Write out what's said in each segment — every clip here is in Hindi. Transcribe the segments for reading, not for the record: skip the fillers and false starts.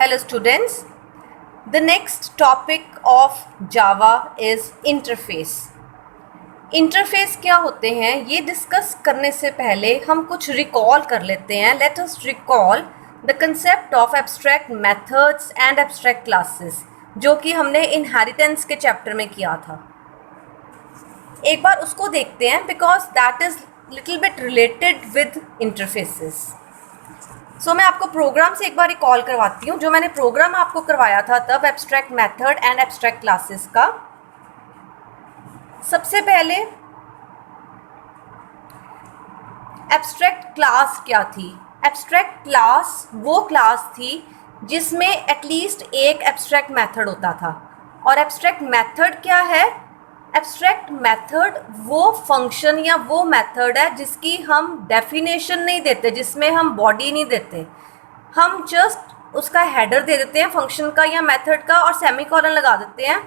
Hello students, the next topic of Java is interface. Interface क्या होते हैं ये डिस्कस करने से पहले हम कुछ रिकॉल कर लेते हैं. Let us recall the concept of abstract methods and abstract classes जो कि हमने इनहेरिटेंस के चैप्टर में किया था. एक बार उसको देखते हैं because that is little bit related with interfaces. So मैं आपको प्रोग्राम से एक बार रिकॉल करवाती हूँ. जो मैंने प्रोग्राम आपको करवाया था तब abstract method and abstract classes का. सबसे पहले एब्स्ट्रैक्ट क्लास क्या थी. एब्स्ट्रैक्ट क्लास वो क्लास थी जिसमें एटलीस्ट एक एब्स्ट्रैक्ट मेथड होता था. और एब्स्ट्रैक्ट मेथड क्या है. एब्स्ट्रैक्ट मेथड वो फंक्शन या वो मेथड है जिसकी हम डेफिनेशन नहीं देते, जिसमें हम बॉडी नहीं देते. हम जस्ट उसका हेडर दे देते हैं फंक्शन का या मेथड का और सेमीकोलन लगा देते हैं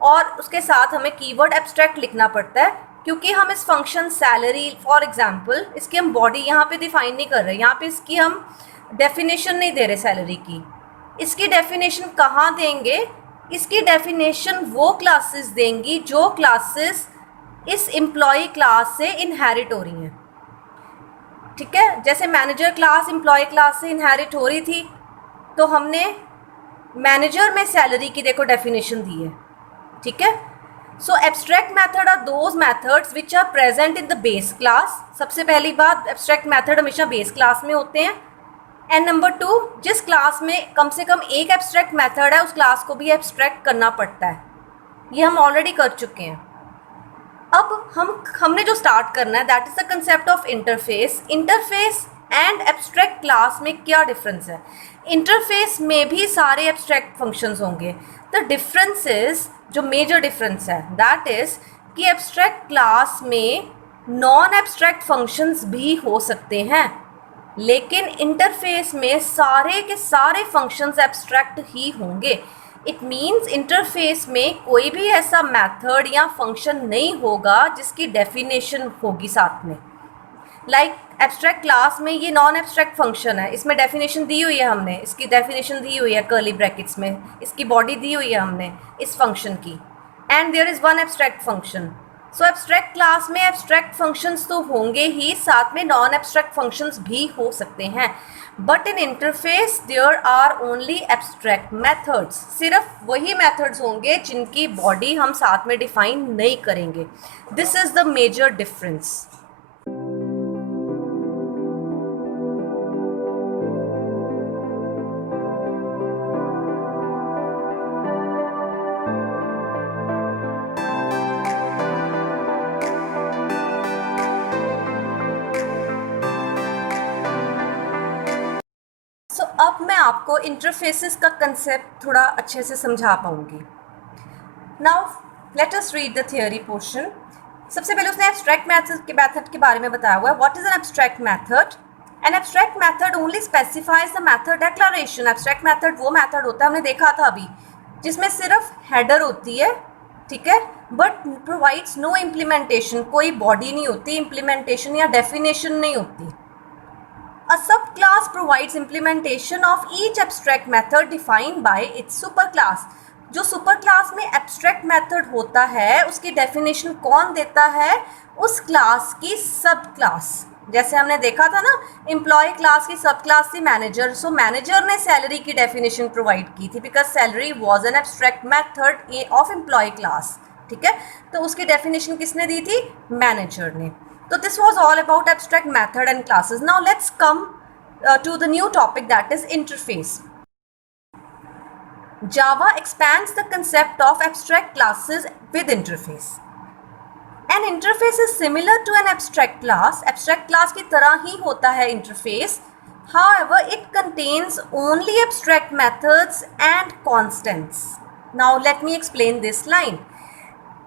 और उसके साथ हमें कीवर्ड एब्स्ट्रैक्ट लिखना पड़ता है क्योंकि हम इस फंक्शन सैलरी फॉर एग्जांपल इसकी हम बॉडी यहाँ पे डिफाइन नहीं कर रहे. यहाँ पे इसकी हम डेफिनेशन नहीं दे रहे सैलरी की. इसकी डेफिनेशन कहाँ देंगे. इसकी डेफिनेशन वो क्लासेस देंगी जो क्लासेस इस एम्प्लॉय क्लास से इनहेरिट हो रही हैं. ठीक है, जैसे मैनेजर क्लास एम्प्लॉय क्लास से इनहेरिट हो रही थी तो हमने मैनेजर में सैलरी की देखो डेफिनेशन दी है. ठीक है. So abstract method are those methods which are present in the base class. सबसे पहली बात, एब्स्ट्रैक्ट मेथड हमेशा बेस क्लास में होते हैं. एंड नंबर 2, जिस क्लास में कम से कम एक एब्स्ट्रैक्ट मेथड है उस क्लास को भी एब्स्ट्रैक्ट करना पड़ता है. ये हम ऑलरेडी कर चुके हैं. अब हमने जो स्टार्ट करना है that is the concept of interface. Interface and abstract class में क्या डिफरेंस है. इंटरफेस में भी सारे एब्स्ट्रैक्ट फंक्शंस होंगे. द डिफरेंस इज, जो मेजर डिफरेंस है दैट इज़ कि एब्स्ट्रैक्ट क्लास में नॉन एब्स्ट्रैक्ट फंक्शंस भी हो सकते हैं लेकिन इंटरफेस में सारे के सारे फंक्शंस एब्स्ट्रैक्ट ही होंगे. इट मीन्स इंटरफेस में कोई भी ऐसा मेथड या फंक्शन नहीं होगा जिसकी डेफिनेशन होगी साथ में. लाइक एब्स्ट्रैक्ट क्लास में ये नॉन एब्स्ट्रैक्ट फंक्शन है, इसमें डेफिनेशन दी हुई है हमने, इसकी डेफिनेशन दी हुई है कर्ली ब्रैकेट्स में, इसकी बॉडी दी हुई है हमने इस फंक्शन की. And there is one abstract function. So abstract class में एब्स्ट्रैक्ट फंक्शंस तो होंगे ही, साथ में नॉन एब्स्ट्रैक्ट फंक्शंस भी हो सकते हैं. But in interface there are only abstract methods. सिर्फ वही मेथड्स होंगे जिनकी बॉडी हम साथ में डिफाइन नहीं करेंगे. This is the major difference. अब मैं आपको इंटरफेसेस का कंसेप्ट थोड़ा अच्छे से समझा पाऊंगी. Now let us read the theory portion. सबसे पहले उसने एब्स्ट्रैक्ट मेथड के बारे में बताया हुआ है. What is an abstract method. N abstract method only specifies the method declaration. Abstract method वो मेथड होता है, हमने देखा था अभी, जिसमें सिर्फ हेडर होती है. ठीक है, बट प्रोवाइड्स नो इम्प्लीमेंटेशन. कोई बॉडी नहीं होती, इम्प्लीमेंटेशन या डेफिनेशन नहीं होती. A subclass provides implementation of each abstract method defined by its superclass. जो superclass में abstract method होता है उसकी definition कौन देता है. उस class की subclass. जैसे हमने देखा था ना, employee class की subclass थी manager. So manager ने salary की definition provide की थी because salary was an abstract method of employee class. ठीक है, तो उसकी definition किसने दी थी. manager ने. So this was all about abstract method and classes. Now let's come to the new topic that is interface. Java expands the concept of abstract classes with interface. An interface is similar to an abstract class. Abstract class की तरह ही होता है interface. However, it contains only abstract methods and constants. Now let me explain this line.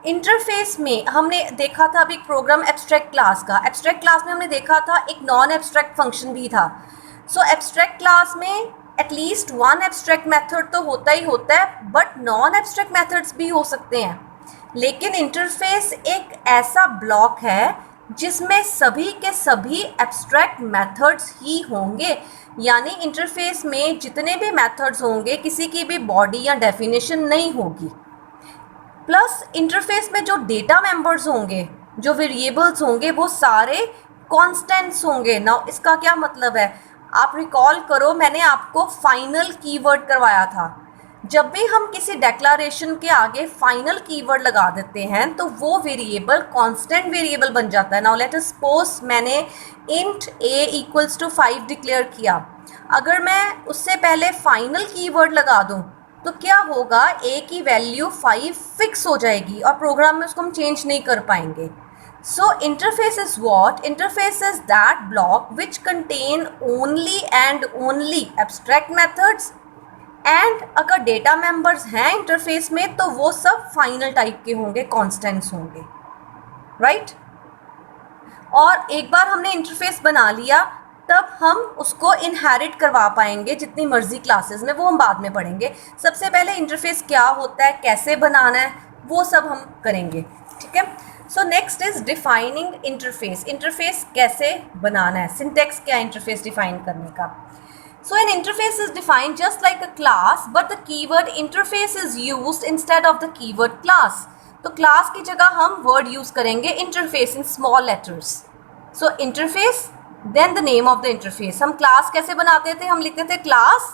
Interface में हमने देखा था अभी एक प्रोग्राम एब्स्ट्रैक्ट क्लास का. एब्स्ट्रैक्ट क्लास में हमने देखा था एक नॉन एब्स्ट्रैक्ट फंक्शन भी था. सो एब्स्ट्रैक्ट क्लास में एटलीस्ट वन एब्स्ट्रैक्ट मेथड तो होता ही होता है बट नॉन एब्स्ट्रैक्ट मेथड्स भी हो सकते हैं. लेकिन इंटरफेस एक ऐसा ब्लॉक है जिसमें सभी के सभी एब्स्ट्रैक्ट मेथड्स ही होंगे, यानी इंटरफेस में जितने भी मेथड्स होंगे किसी की भी बॉडी या डेफिनेशन नहीं होगी। प्लस इंटरफेस में जो डेटा मेंबर्स होंगे, जो वेरिएबल्स होंगे, वो सारे कॉन्स्टेंट्स होंगे। नाउ इसका क्या मतलब है, आप रिकॉल करो, मैंने आपको फाइनल कीवर्ड करवाया था। जब भी हम किसी डेक्लारेशन के आगे फाइनल कीवर्ड लगा देते हैं तो वो वेरिएबल कांस्टेंट वेरिएबल बन जाता है। नाउ लेट अस सपोज मैंने int a equals to 5 declare किया। अगर मैं उससे पहले फाइनल कीवर्ड लगा दूं तो क्या होगा, a की वैल्यू 5 फिक्स हो जाएगी और प्रोग्राम में उसको हम चेंज नहीं कर पाएंगे। So interface is what? Interface is that block which contain only and only abstract methods, and अगर डेटा मेंबर्स हैं इंटरफेस में तो वो सब फाइनल टाइप के होंगे, कॉन्स्टेंट्स होंगे, राइट। और एक बार हमने इंटरफेस बना लिया तब हम उसको इनहेरिट करवा पाएंगे जितनी मर्जी क्लासेस में, वो हम बाद में पढ़ेंगे। सबसे पहले इंटरफेस क्या होता है, कैसे बनाना है, वो सब हम करेंगे, ठीक है। So next is defining interface. Interface कैसे बनाना है, सिंटेक्स क्या है इंटरफेस डिफाइन करने का। So an interface is defined just like a class, but the keyword interface is used instead of the keyword class. तो class की जगह हम word use करेंगे interface in small letters. So interface, then the name of the interface. हम class कैसे बनाते थे, हम लिखते थे class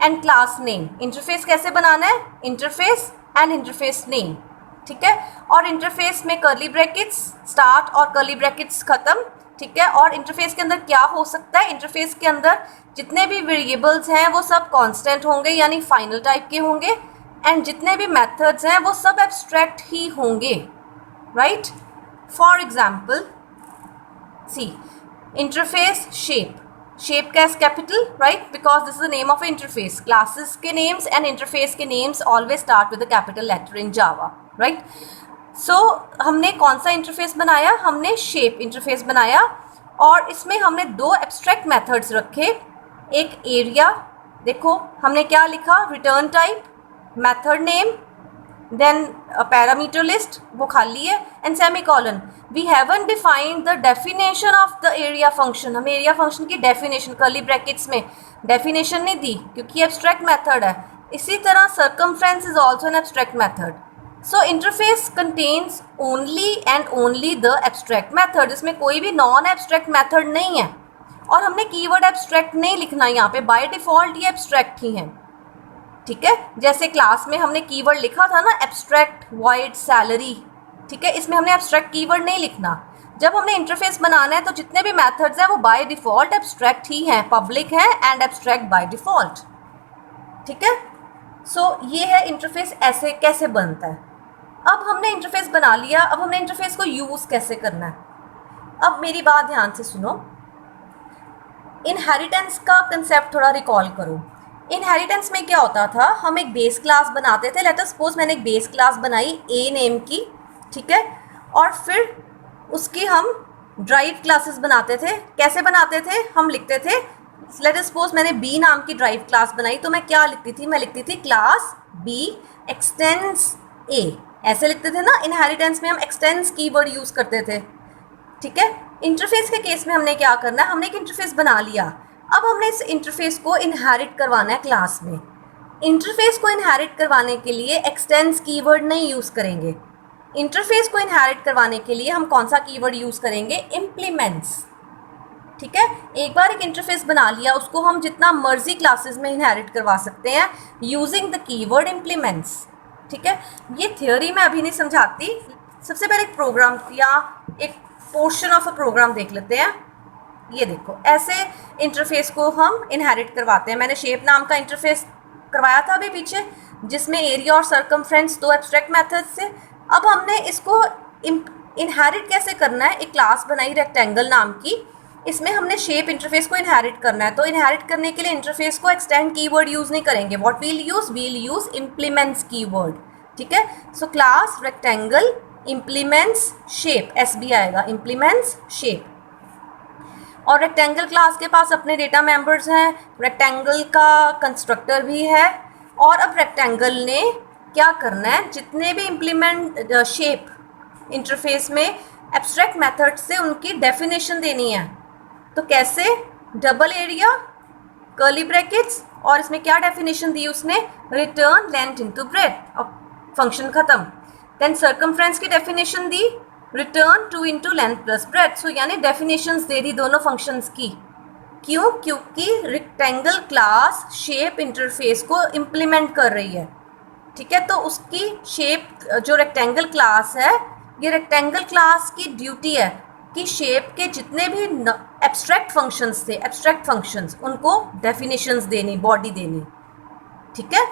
and class name. Interface कैसे बनाना है, interface and interface name, ठीक है। और इंटरफेस में कर्ली ब्रैकेट्स स्टार्ट और कर्ली ब्रैकेट्स खत्म, ठीक है। और इंटरफेस के अंदर क्या हो सकता है, इंटरफेस के अंदर जितने भी वेरिएबल्स हैं वो सब कांस्टेंट होंगे यानी फाइनल टाइप के होंगे, एंड जितने भी मेथड्स हैं वो सब एब्स्ट्रैक्ट ही होंगे, right. For example see interface shape, shape का capital, right, because this is the name of interface. Classes के नेम्स एंड इंटरफेस के names always start with the capital letter in Java, right. So हमने कौन सा इंटरफेस बनाया, हमने शेप इंटरफेस बनाया, और इसमें हमने दो एब्स्ट्रैक्ट मेथड्स रखे। एक एरिया, देखो हमने क्या लिखा, return type, method name, then parameter list, वो खाली है, and semicolon. We haven't defined the definition of the area function. हमें एरिया फंक्शन की डेफिनेशन कर्ली ब्रैकेट्स में डेफिनेशन नहीं दी क्योंकि एब्स्ट्रैक्ट मेथड है। इसी तरह circumference is also an abstract method. So interface contains only and only the abstract method. इसमें कोई भी नॉन एब्स्ट्रैक्ट मेथड नहीं है, और हमने कीवर्ड एब्स्ट्रैक्ट नहीं लिखना यहाँ पे, बाय डिफ़ॉल्ट ये एब्स्ट्रैक्ट ही हैं, ठीक है। जैसे क्लास में हमने कीवर्ड लिखा था ना, एब्स्ट्रैक्ट वॉइड सैलरी, ठीक है, इसमें हमने एब्स्ट्रैक्ट कीवर्ड नहीं लिखना। जब हमने इंटरफेस बनाना है तो जितने भी मेथड्स हैं वो बाय डिफ़ॉल्ट एब्स्ट्रैक्ट ही हैं, पब्लिक हैं एंड एब्स्ट्रैक्ट बाय डिफ़ॉल्ट, ठीक है। सो ये है इंटरफेस ऐसे कैसे बनता है। अब हमने इंटरफेस बना लिया, अब हमने इंटरफेस को यूज़ कैसे करना है। अब मेरी बात ध्यान से सुनो, इनहेरिटेंस का कंसेप्ट थोड़ा रिकॉल करो। इनहेरिटेंस में क्या होता था, हम एक बेस क्लास बनाते थे। लेट अस सपोज मैंने एक बेस क्लास बनाई ए नेम की, ठीक है, और फिर उसकी हम ड्राइव क्लासेस बनाते थे। कैसे बनाते थे, हम लिखते थे, लेट अस सपोज मैंने बी नाम की ड्राइव क्लास बनाई, तो मैं क्या लिखती थी, मैं लिखती थी क्लास बी एक्सटेंड्स ए, ऐसे लिखते थे ना। इनहेरिटेंस में हम एक्सटेंड्स कीवर्ड यूज़ करते थे, ठीक है। इंटरफेस के केस में हमने क्या करना है, हमने एक इंटरफेस बना लिया, अब हमने इस इंटरफेस को इनहेरिट करवाना है क्लास में। इंटरफेस को इनहेरिट करवाने के लिए एक्सटेंड्स कीवर्ड नहीं यूज़ करेंगे। इंटरफेस को इनहेरिट करवाने के लिए हम कौन सा कीवर्ड यूज़ करेंगे, इम्प्लीमेंट्स, ठीक है। एक बार एक इंटरफेस बना लिया, उसको हम जितना मर्जी क्लासेस में इनहेरिट करवा सकते हैं यूजिंग द कीवर्ड इम्प्लीमेंट्स, ठीक है। ये थ्योरी मैं अभी नहीं समझाती, सबसे पहले एक प्रोग्राम या एक पोर्शन ऑफ अ प्रोग्राम देख लेते हैं। ये देखो, ऐसे इंटरफेस को हम इनहेरिट करवाते हैं। मैंने शेप नाम का इंटरफेस करवाया था अभी पीछे, जिसमें एरिया और सर्कमफ्रेंस दो एब्स्ट्रैक्ट मेथड्स से। अब हमने इसको इनहेरिट कैसे करना है, एक क्लास बनाई रेक्टेंगल नाम की, इसमें हमने शेप इंटरफेस को इनहेरिट करना है। तो इनहेरिट करने के लिए इंटरफेस को एक्सटेंड कीवर्ड यूज़ नहीं करेंगे। What we'll use implements keyword, ठीक है। So class rectangle implements shape, SB आएगा, इम्प्लीमेंट्स शेप। और रेक्टेंगल क्लास के पास अपने डेटा मेंबर्स हैं, रेक्टेंगल का कंस्ट्रक्टर भी है, और अब रेक्टेंगल ने क्या करना है, जितने भी इम्प्लीमेंट शेप इंटरफेस में एब्स्ट्रैक्ट मेथड से उनकी डेफिनेशन देनी है। तो कैसे? डबल एरिया, कर्ली ब्रैकेट्स, और इसमें क्या डेफिनेशन दी उसने? रिटर्न लेंथ इनटू ब्रेथ, और फंक्शन खत्म। देन सर्कमफ्रेंस की डेफिनेशन दी, return 2 into length plus breadth. So यानी डेफिनेशंस दे दी दोनों फंक्शंस की। क्यों? क्योंकि रेक्टेंगल क्लास शेप इंटरफेस को इम्प्लीमेंट कर रही है। ठीक है, तो उसकी शेप जो रेक्टेंगल क्लास है, ये रेक्टेंगल क्लास की ड्यूटी है कि शेप के जितने भी एब्स्ट्रैक्ट फंक्शंस थे, एब्स्ट्रैक्ट फंक्शंस, उनको डेफिनेशंस देनी, बॉडी देनी। ठीक है,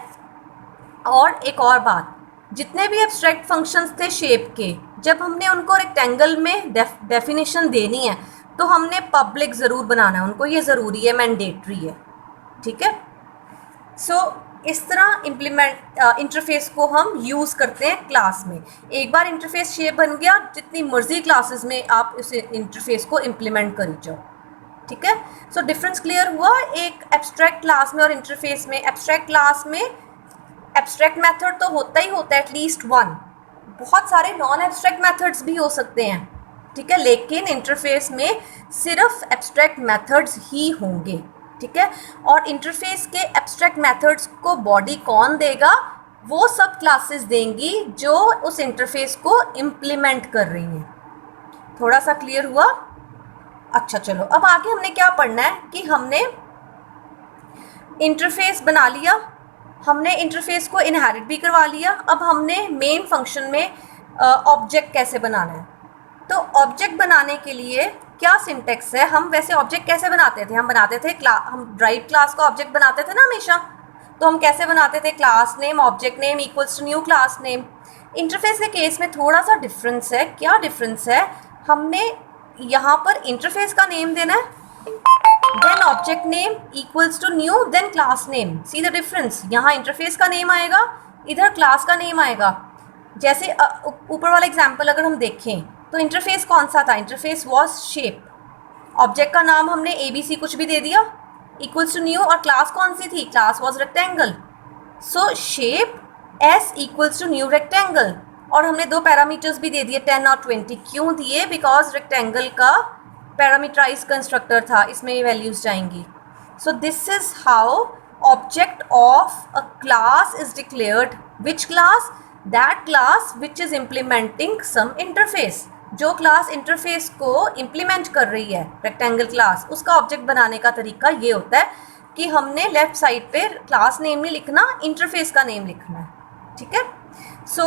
और एक और बात, जितने भी एब्स्ट्रैक्ट फंक्शंस थे शेप के, जब हमने उनको रेक्टेंगल में डेफिनेशन देनी है तो हमने पब्लिक ज़रूर बनाना है उनको, ये ज़रूरी है, मैंडेटरी है। ठीक है, सो इस तरह इंटरफेस को हम यूज़ करते हैं क्लास में। एक बार इंटरफेस शेप बन गया, जितनी मर्जी क्लासेस में आप इस इंटरफेस को इम्प्लीमेंट करी जाओ। ठीक है, सो डिफरेंस क्लियर हुआ एक एब्स्ट्रैक्ट क्लास में और इंटरफेस में। एब्स्ट्रैक्ट क्लास में एब्स्ट्रैक्ट मेथड तो होता ही होता है, एटलीस्ट वन। बहुत सारे नॉन एब्स्ट्रैक्ट मेथड्स भी हो सकते हैं। ठीक है, लेकिन इंटरफेस में सिर्फ एब्स्ट्रैक्ट मेथड्स ही होंगे। ठीक है, और इंटरफेस के एब्स्ट्रैक्ट मेथड्स को बॉडी कौन देगा? वो सब क्लासेस देंगी जो उस इंटरफेस को इम्प्लीमेंट कर रही हैं। थोड़ा सा क्लियर हुआ? अच्छा, चलो अब आगे हमने क्या पढ़ना है कि हमने इंटरफेस बना लिया, हमने इंटरफेस को इनहेरिट भी करवा लिया। अब हमने मेन फंक्शन में ऑब्जेक्ट कैसे बनाना है। तो ऑब्जेक्ट बनाने के लिए क्या सिंटेक्स है? हम वैसे ऑब्जेक्ट कैसे बनाते थे? हम बनाते थे हम ड्राइव क्लास का ऑब्जेक्ट बनाते थे ना हमेशा। तो हम कैसे बनाते थे? Class name object name equals to new class name. Interface के केस में थोड़ा सा डिफरेंस है। क्या डिफरेंस है? हमने यहाँ पर इंटरफेस का नेम देना है, then object name equals to new, then class name. See the difference? यहाँ इंटरफेस का नेम आएगा, इधर क्लास का नेम आएगा। जैसे ऊपर वाला एग्जाम्पल अगर हम देखें तो इंटरफेस कौन सा था? Interface was shape. ऑब्जेक्ट का नाम हमने ABC कुछ भी दे दिया, इक्वल्स टू न्यू, और क्लास कौन सी थी? Class was rectangle. So shape S equals to new rectangle. और हमने दो पैरामीटर्स भी दे दिए 10 और 20। क्यों दिए? बिकॉज रेक्टेंगल का पैरामीटराइज कंस्ट्रक्टर था, इसमें ये वैल्यूज जाएंगी। So this is how object of a class is declared. Which class? That class which is implementing some interface. जो क्लास इंटरफेस को इम्प्लीमेंट कर रही है, रेक्टेंगल क्लास, उसका ऑब्जेक्ट बनाने का तरीका ये होता है कि हमने लेफ्ट साइड पे क्लास नेम नहीं लिखना, इंटरफेस का नेम लिखना है। ठीक है, so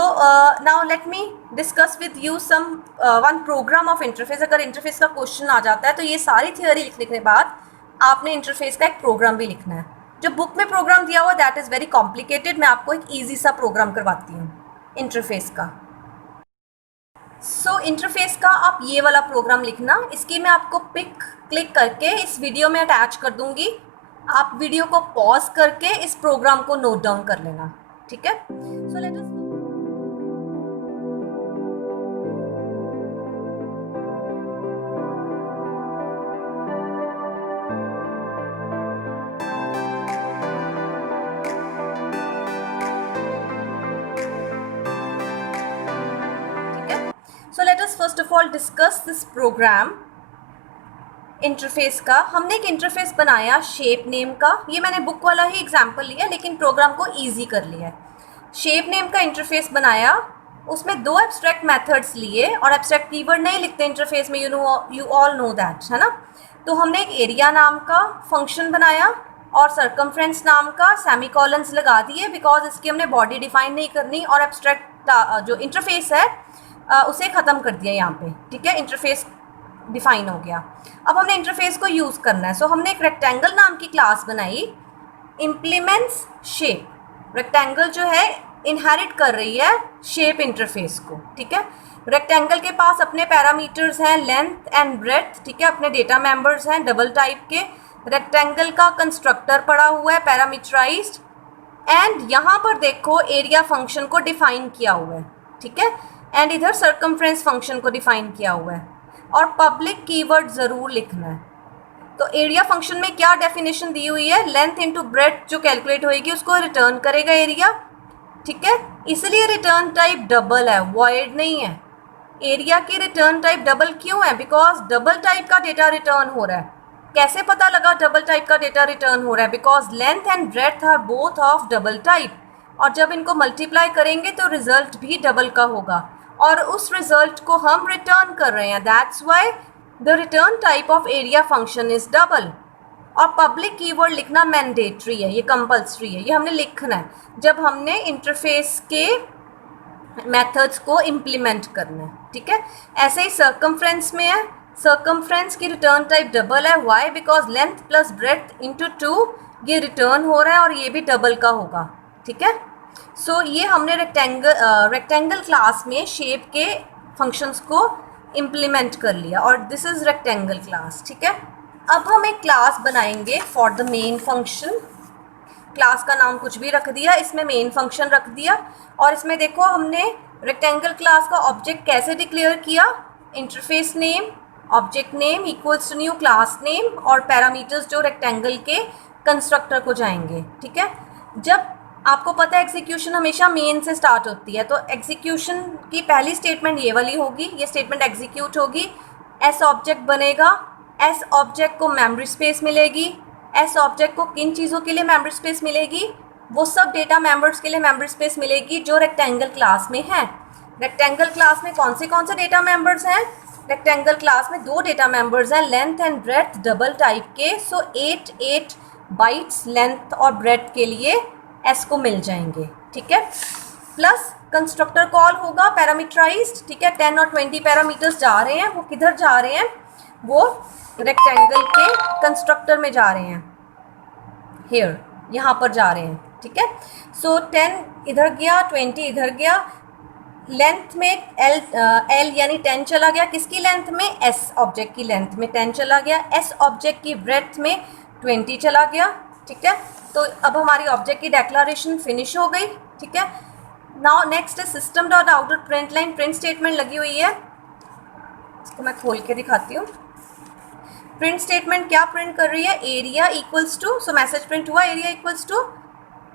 now let me discuss with you some one program of interface. अगर इंटरफेस का क्वेश्चन आ जाता है तो ये सारी थियोरी लिखने के बाद आपने इंटरफेस का एक प्रोग्राम भी लिखना है। जो बुक में प्रोग्राम दिया हुआ दैट इज़ वेरी कॉम्प्लिकेटेड। मैं आपको एक ईजी सा प्रोग्राम करवाती हूँ इंटरफेस का। सो इंटरफेस का आप ये वाला प्रोग्राम लिखना। इसकी मैं आपको पिक क्लिक करके इस वीडियो में अटैच कर दूंगी। आप वीडियो को पॉज करके इस प्रोग्राम को नोट डाउन कर लेना। ठीक है, सो let us first of all discuss this program interface का। हमने एक इंटरफेस बनाया शेप नेम का। ये मैंने बुक वाला ही एग्जांपल लिया लेकिन प्रोग्राम को इजी कर लिया है। शेप नेम का इंटरफेस बनाया, उसमें दो एब्स्ट्रैक्ट मेथड्स लिए, और एब्स्ट्रैक्ट कीवर्ड नहीं लिखते इंटरफेस में, यू ऑल नो दैट, है ना। तो हमने एक एरिया नाम का फंक्शन बनाया और सर्कमफ्रेंस नाम का सेमीकोलन्स लगा दिए बिकॉज इसकी हमने बॉडी डिफाइन नहीं करनी, और एब्स्ट्रैक्ट जो इंटरफेस है उसे ख़त्म कर दिया यहाँ पे। ठीक है, इंटरफेस डिफाइन हो गया। अब हमने इंटरफेस को यूज़ करना है। सो हमने एक रेक्टेंगल नाम की क्लास बनाई, इम्प्लीमेंट्स शेप। रेक्टेंगल जो है इनहेरिट कर रही है शेप इंटरफेस को। ठीक है, रेक्टेंगल के पास अपने पैरामीटर्स हैं लेंथ एंड ब्रेथ। ठीक है, अपने डेटा मेंबर्स हैं डबल टाइप के। रेक्टेंगल का कंस्ट्रक्टर पड़ा हुआ है पैरामीटराइज्ड, एंड यहाँ पर देखो एरिया फंक्शन को डिफाइन किया हुआ है। ठीक है, एंड इधर सर्कमफ्रेंस फंक्शन को डिफाइन किया हुआ है, और पब्लिक कीवर्ड ज़रूर लिखना है। तो एरिया फंक्शन में क्या डेफिनेशन दी हुई है? लेंथ इनटू ब्रेथ जो कैलकुलेट होएगी उसको रिटर्न करेगा एरिया। ठीक है, इसलिए रिटर्न टाइप डबल है, वॉइड नहीं है। एरिया की रिटर्न टाइप डबल क्यों है? बिकॉज डबल टाइप का डेटा रिटर्न हो रहा है। कैसे पता लगा डबल टाइप का डेटा रिटर्न हो रहा है? Because length and breadth are both of double type, और जब इनको मल्टीप्लाई करेंगे तो रिजल्ट भी डबल का होगा, और उस रिजल्ट को हम रिटर्न कर रहे हैं। That's why the return type of area function is double. और पब्लिक कीवर्ड लिखना मैंडेटरी है, ये कंपल्सरी है, ये हमने लिखना है जब हमने इंटरफेस के मेथड्स को इम्प्लीमेंट करना है, ठीक है। ऐसे ही सर्कमफ्रेंस में है, सर्कमफ्रेंस की रिटर्न टाइप डबल है। Why? Because length plus breadth into 2 ये रिटर्न हो रहा है और ये भी डबल का होगा, ठीक है। सो ये हमने रेक्टेंगल क्लास में शेप के फंक्शंस को इम्प्लीमेंट कर लिया, और दिस इज रेक्टेंगल क्लास, ठीक है। अब हम एक क्लास बनाएंगे for the main function. Class का नाम कुछ भी रख दिया, इसमें मेन फंक्शन रख दिया, और इसमें देखो हमने रेक्टेंगल क्लास का ऑब्जेक्ट कैसे डिक्लेयर किया? Interface name, object name equals to new class name, और पैरामीटर्स जो रेक्टेंगल के कंस्ट्रक्टर को जाएंगे, ठीक है। जब आपको पता है एग्जीक्यूशन हमेशा मेन से स्टार्ट होती है, तो एग्जीक्यूशन की पहली स्टेटमेंट ये वाली होगी, ये स्टेटमेंट एग्जीक्यूट होगी। एस ऑब्जेक्ट बनेगा, एस ऑब्जेक्ट को मेमोरी स्पेस मिलेगी। एस ऑब्जेक्ट को किन चीज़ों के लिए मेमोरी स्पेस मिलेगी? वो सब डेटा मेंबर्स के लिए मेमोरी स्पेस मिलेगी जो रेक्टेंगल क्लास में है। रेक्टेंगल क्लास में कौन से डेटा मेंबर्स हैं? रेक्टेंगल क्लास में 2 डेटा मेंबर्स हैं, length and breadth double type के। सो 8 बाइट्स लेंथ और ब्रेड्थ के लिए एस को मिल जाएंगे, ठीक है। प्लस कंस्ट्रक्टर कॉल होगा पैरामीटराइज्ड, ठीक है। 10 और 20 पैरामीटर्स जा रहे हैं, वो किधर जा रहे हैं? वो रेक्टेंगल के कंस्ट्रक्टर में जा रहे हैं, हियर, यहाँ पर जा रहे हैं, ठीक है। सो 10 इधर गया, 20 इधर गया। लेंथ में एल यानी 10 चला गया, किसकी लेंथ में? एस ऑब्जेक्ट की लेंथ में 10 चला गया। एस ऑब्जेक्ट की ब्रेड्थ में 20 चला गया, ठीक है। तो अब हमारी ऑब्जेक्ट की डेक्लारेशन फिनिश हो गई, ठीक है। नाउ नेक्स्ट है system dot output print line. Print statement लगी हुई है, इसको मैं खोल के दिखाती हूँ। प्रिंट स्टेटमेंट क्या प्रिंट कर रही है? Area equals to, so message print हुआ एरिया इक्वल्स टू,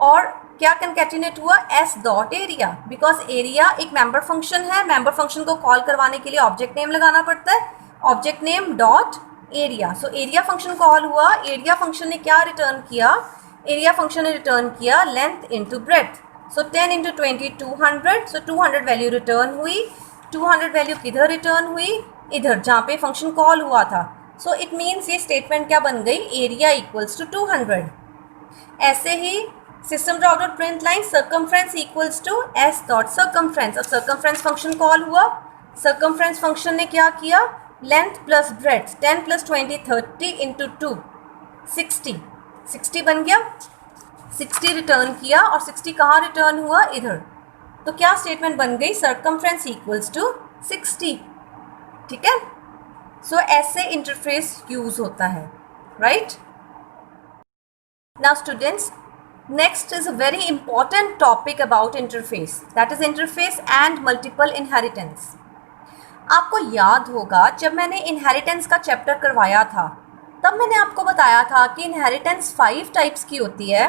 और क्या कंकैटिनेट हुआ? S dot area, because area एक मेंबर फंक्शन है, मेंबर फंक्शन को कॉल करवाने के लिए ऑब्जेक्ट नेम लगाना पड़ता है, object name dot area. So area function call हुआ। एरिया फंक्शन ने क्या रिटर्न किया? एरिया फंक्शन ने रिटर्न किया length into breadth. So 10 into 20 200, so 200 value return हुई। 200 वैल्यू किधर रिटर्न हुई? इधर, जहाँ पे फंक्शन कॉल हुआ था। सो इट मीन्स ये स्टेटमेंट क्या बन गई? Area equals to 200। ऐसे ही system dot out print line circumference equals to S dot circumference. अब सर्कमफ्रेंस फंक्शन कॉल हुआ। सर्कमफ्रेंस फंक्शन ने क्या किया? Length plus breadth 10 plus 20 30 into 2 60 बन गया। 60 रिटर्न किया, और 60 कहाँ रिटर्न हुआ? इधर। तो क्या स्टेटमेंट बन गई? सर्कमफ्रेंस इक्वल्स टू 60, ठीक है। सो ऐसे इंटरफेस यूज होता है, right. Now students, next is a very important topic about interface, that is interface and multiple inheritance. आपको याद होगा जब मैंने इनहेरिटेंस का चैप्टर करवाया था, तब मैंने आपको बताया था कि इनहेरिटेंस 5 टाइप्स की होती है: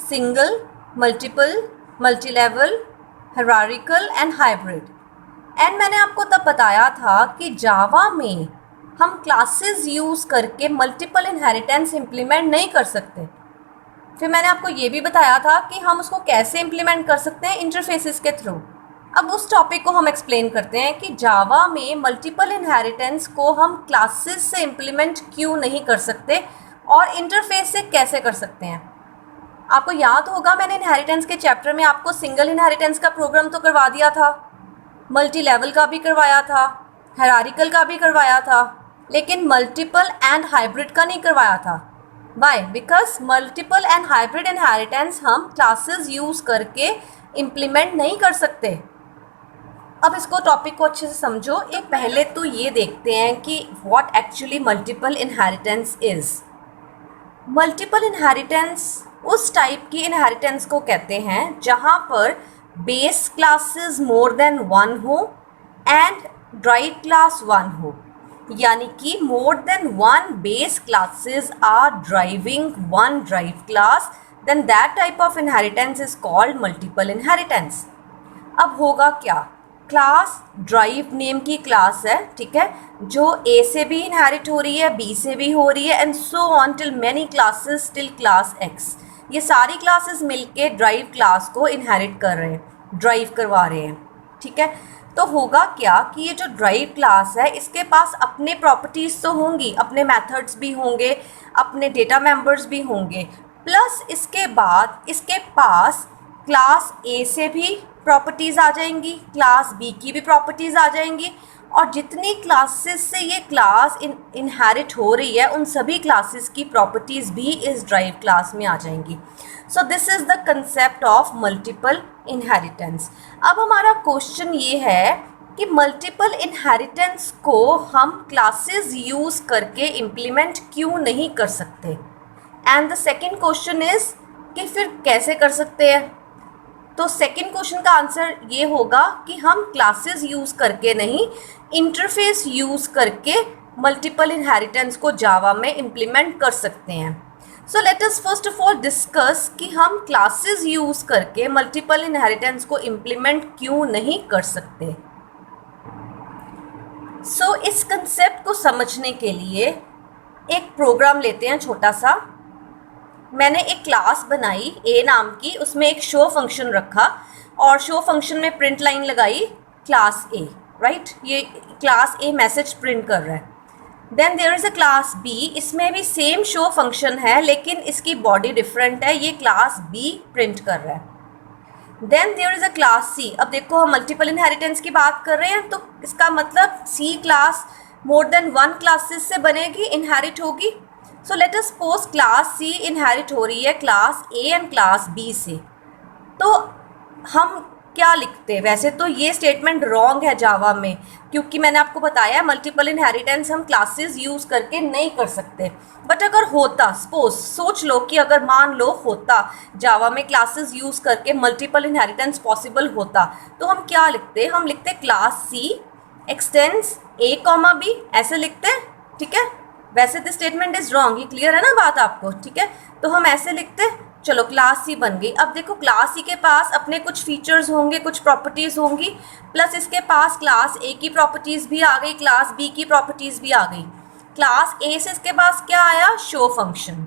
single, multiple, multilevel, hierarchical and hybrid. And मैंने आपको तब बताया था कि जावा में हम क्लासेस यूज़ करके मल्टीपल इनहेरिटेंस इम्प्लीमेंट नहीं कर सकते। फिर मैंने आपको ये भी बताया था कि हम उसको कैसे इम्प्लीमेंट कर सकते हैं, इंटरफेसेस के थ्रू। अब उस टॉपिक को हम एक्सप्लेन करते हैं कि जावा में मल्टीपल इनहेरिटेंस को हम क्लासेस से इम्प्लीमेंट क्यों नहीं कर सकते और इंटरफेस से कैसे कर सकते हैं। आपको याद होगा मैंने इनहेरिटेंस के चैप्टर में आपको सिंगल इनहेरिटेंस का प्रोग्राम तो करवा दिया था, मल्टी लेवल का भी करवाया था, हायरार्किकल का भी करवाया था, लेकिन मल्टीपल एंड हाइब्रिड का नहीं करवाया था। Why? Because multiple and hybrid inheritance हम क्लासेस यूज़ करके इम्प्लीमेंट नहीं कर सकते। अब इसको टॉपिक को अच्छे से समझो। एक पहले तो ये देखते हैं कि what actually multiple inheritance is. Multiple inheritance उस टाइप की इनहेरिटेंस को कहते हैं जहाँ पर बेस क्लासेस मोर देन 1 हो एंड ड्राइव क्लास 1 हो, यानी कि more than 1 base classes are driving 1 drive class, then that type of inheritance is called multiple inheritance. अब होगा क्या? क्लास ड्राइव नेम की क्लास है, ठीक है, जो ए से भी इनहेरिट हो रही है, बी से भी हो रही है, and so on till many classes till class x. ये सारी क्लासेस मिलके ड्राइव क्लास को इनहेरिट कर रहे हैं, ड्राइव करवा रहे हैं, ठीक है। तो होगा क्या कि ये जो ड्राइव क्लास है इसके पास अपने प्रॉपर्टीज़ तो होंगी, अपने मेथड्स भी होंगे, अपने डेटा मेंबर्स भी होंगे, प्लस इसके बाद इसके पास क्लास ए से भी प्रॉपर्टीज़ आ जाएंगी, क्लास बी की भी प्रॉपर्टीज़ आ जाएंगी, और जितनी क्लासेस से ये क्लास इनहेरिट हो रही है उन सभी क्लासेस की प्रॉपर्टीज़ भी इस ड्राइव क्लास में आ जाएंगी। So this is the concept of multiple inheritance. अब हमारा क्वेश्चन ये है कि मल्टीपल इनहेरिटेंस को हम क्लासेस यूज़ करके इम्प्लीमेंट क्यों नहीं कर सकते, and the second question is कि फिर कैसे कर सकते हैं। तो सेकंड क्वेश्चन का आंसर ये होगा कि हम क्लासेस यूज़ करके नहीं, इंटरफेस यूज़ करके मल्टीपल इनहेरिटेंस को जावा में इम्प्लीमेंट कर सकते हैं। सो let us first of all discuss कि हम क्लासेस यूज़ करके मल्टीपल इनहेरिटेंस को इम्प्लीमेंट क्यों नहीं कर सकते। सो इस कंसेप्ट को समझने के लिए एक प्रोग्राम लेते हैं छोटा सा। मैंने एक क्लास बनाई ए नाम की, उसमें एक शो फंक्शन रखा और शो फंक्शन में प्रिंट लाइन लगाई क्लास ए, राइट। ये क्लास ए मैसेज प्रिंट कर रहा है। Then there is a class B, इसमें भी सेम शो फंक्शन है लेकिन इसकी बॉडी डिफरेंट है, ये क्लास बी प्रिंट कर रहा है। Then there is a class C. अब देखो हम मल्टीपल इनहेरिटेंस की बात कर रहे हैं तो इसका मतलब C class more than one classes से बनेगी, इनहेरिट होगी। So let us suppose class C inherit हो रही है class A and class B से। तो हम क्या लिखते हैं? वैसे तो ये स्टेटमेंट रॉन्ग है जावा में, क्योंकि मैंने आपको बताया मल्टीपल इनहेरिटेंस हम क्लासेस यूज़ करके नहीं कर सकते। बट अगर होता, सपोज सोच लो कि अगर मान लो होता जावा में क्लासेस यूज़ करके मल्टीपल इनहेरिटेंस पॉसिबल होता, तो हम क्या लिखते? हम लिखते क्लास सी एक्सटेंड्स ए कॉमा बी, ऐसे लिखते हैं, ठीक है। वैसे तो स्टेटमेंट इज रॉन्ग, ये क्लियर है ना बात आपको, ठीक है। तो हम ऐसे लिखते, चलो क्लास सी बन गई। अब देखो क्लास सी के पास अपने कुछ फीचर्स होंगे, कुछ प्रॉपर्टीज़ होंगी, प्लस इसके पास क्लास ए की प्रॉपर्टीज़ भी आ गई, क्लास बी की प्रॉपर्टीज़ भी आ गई। क्लास ए से इसके पास क्या आया? Show function.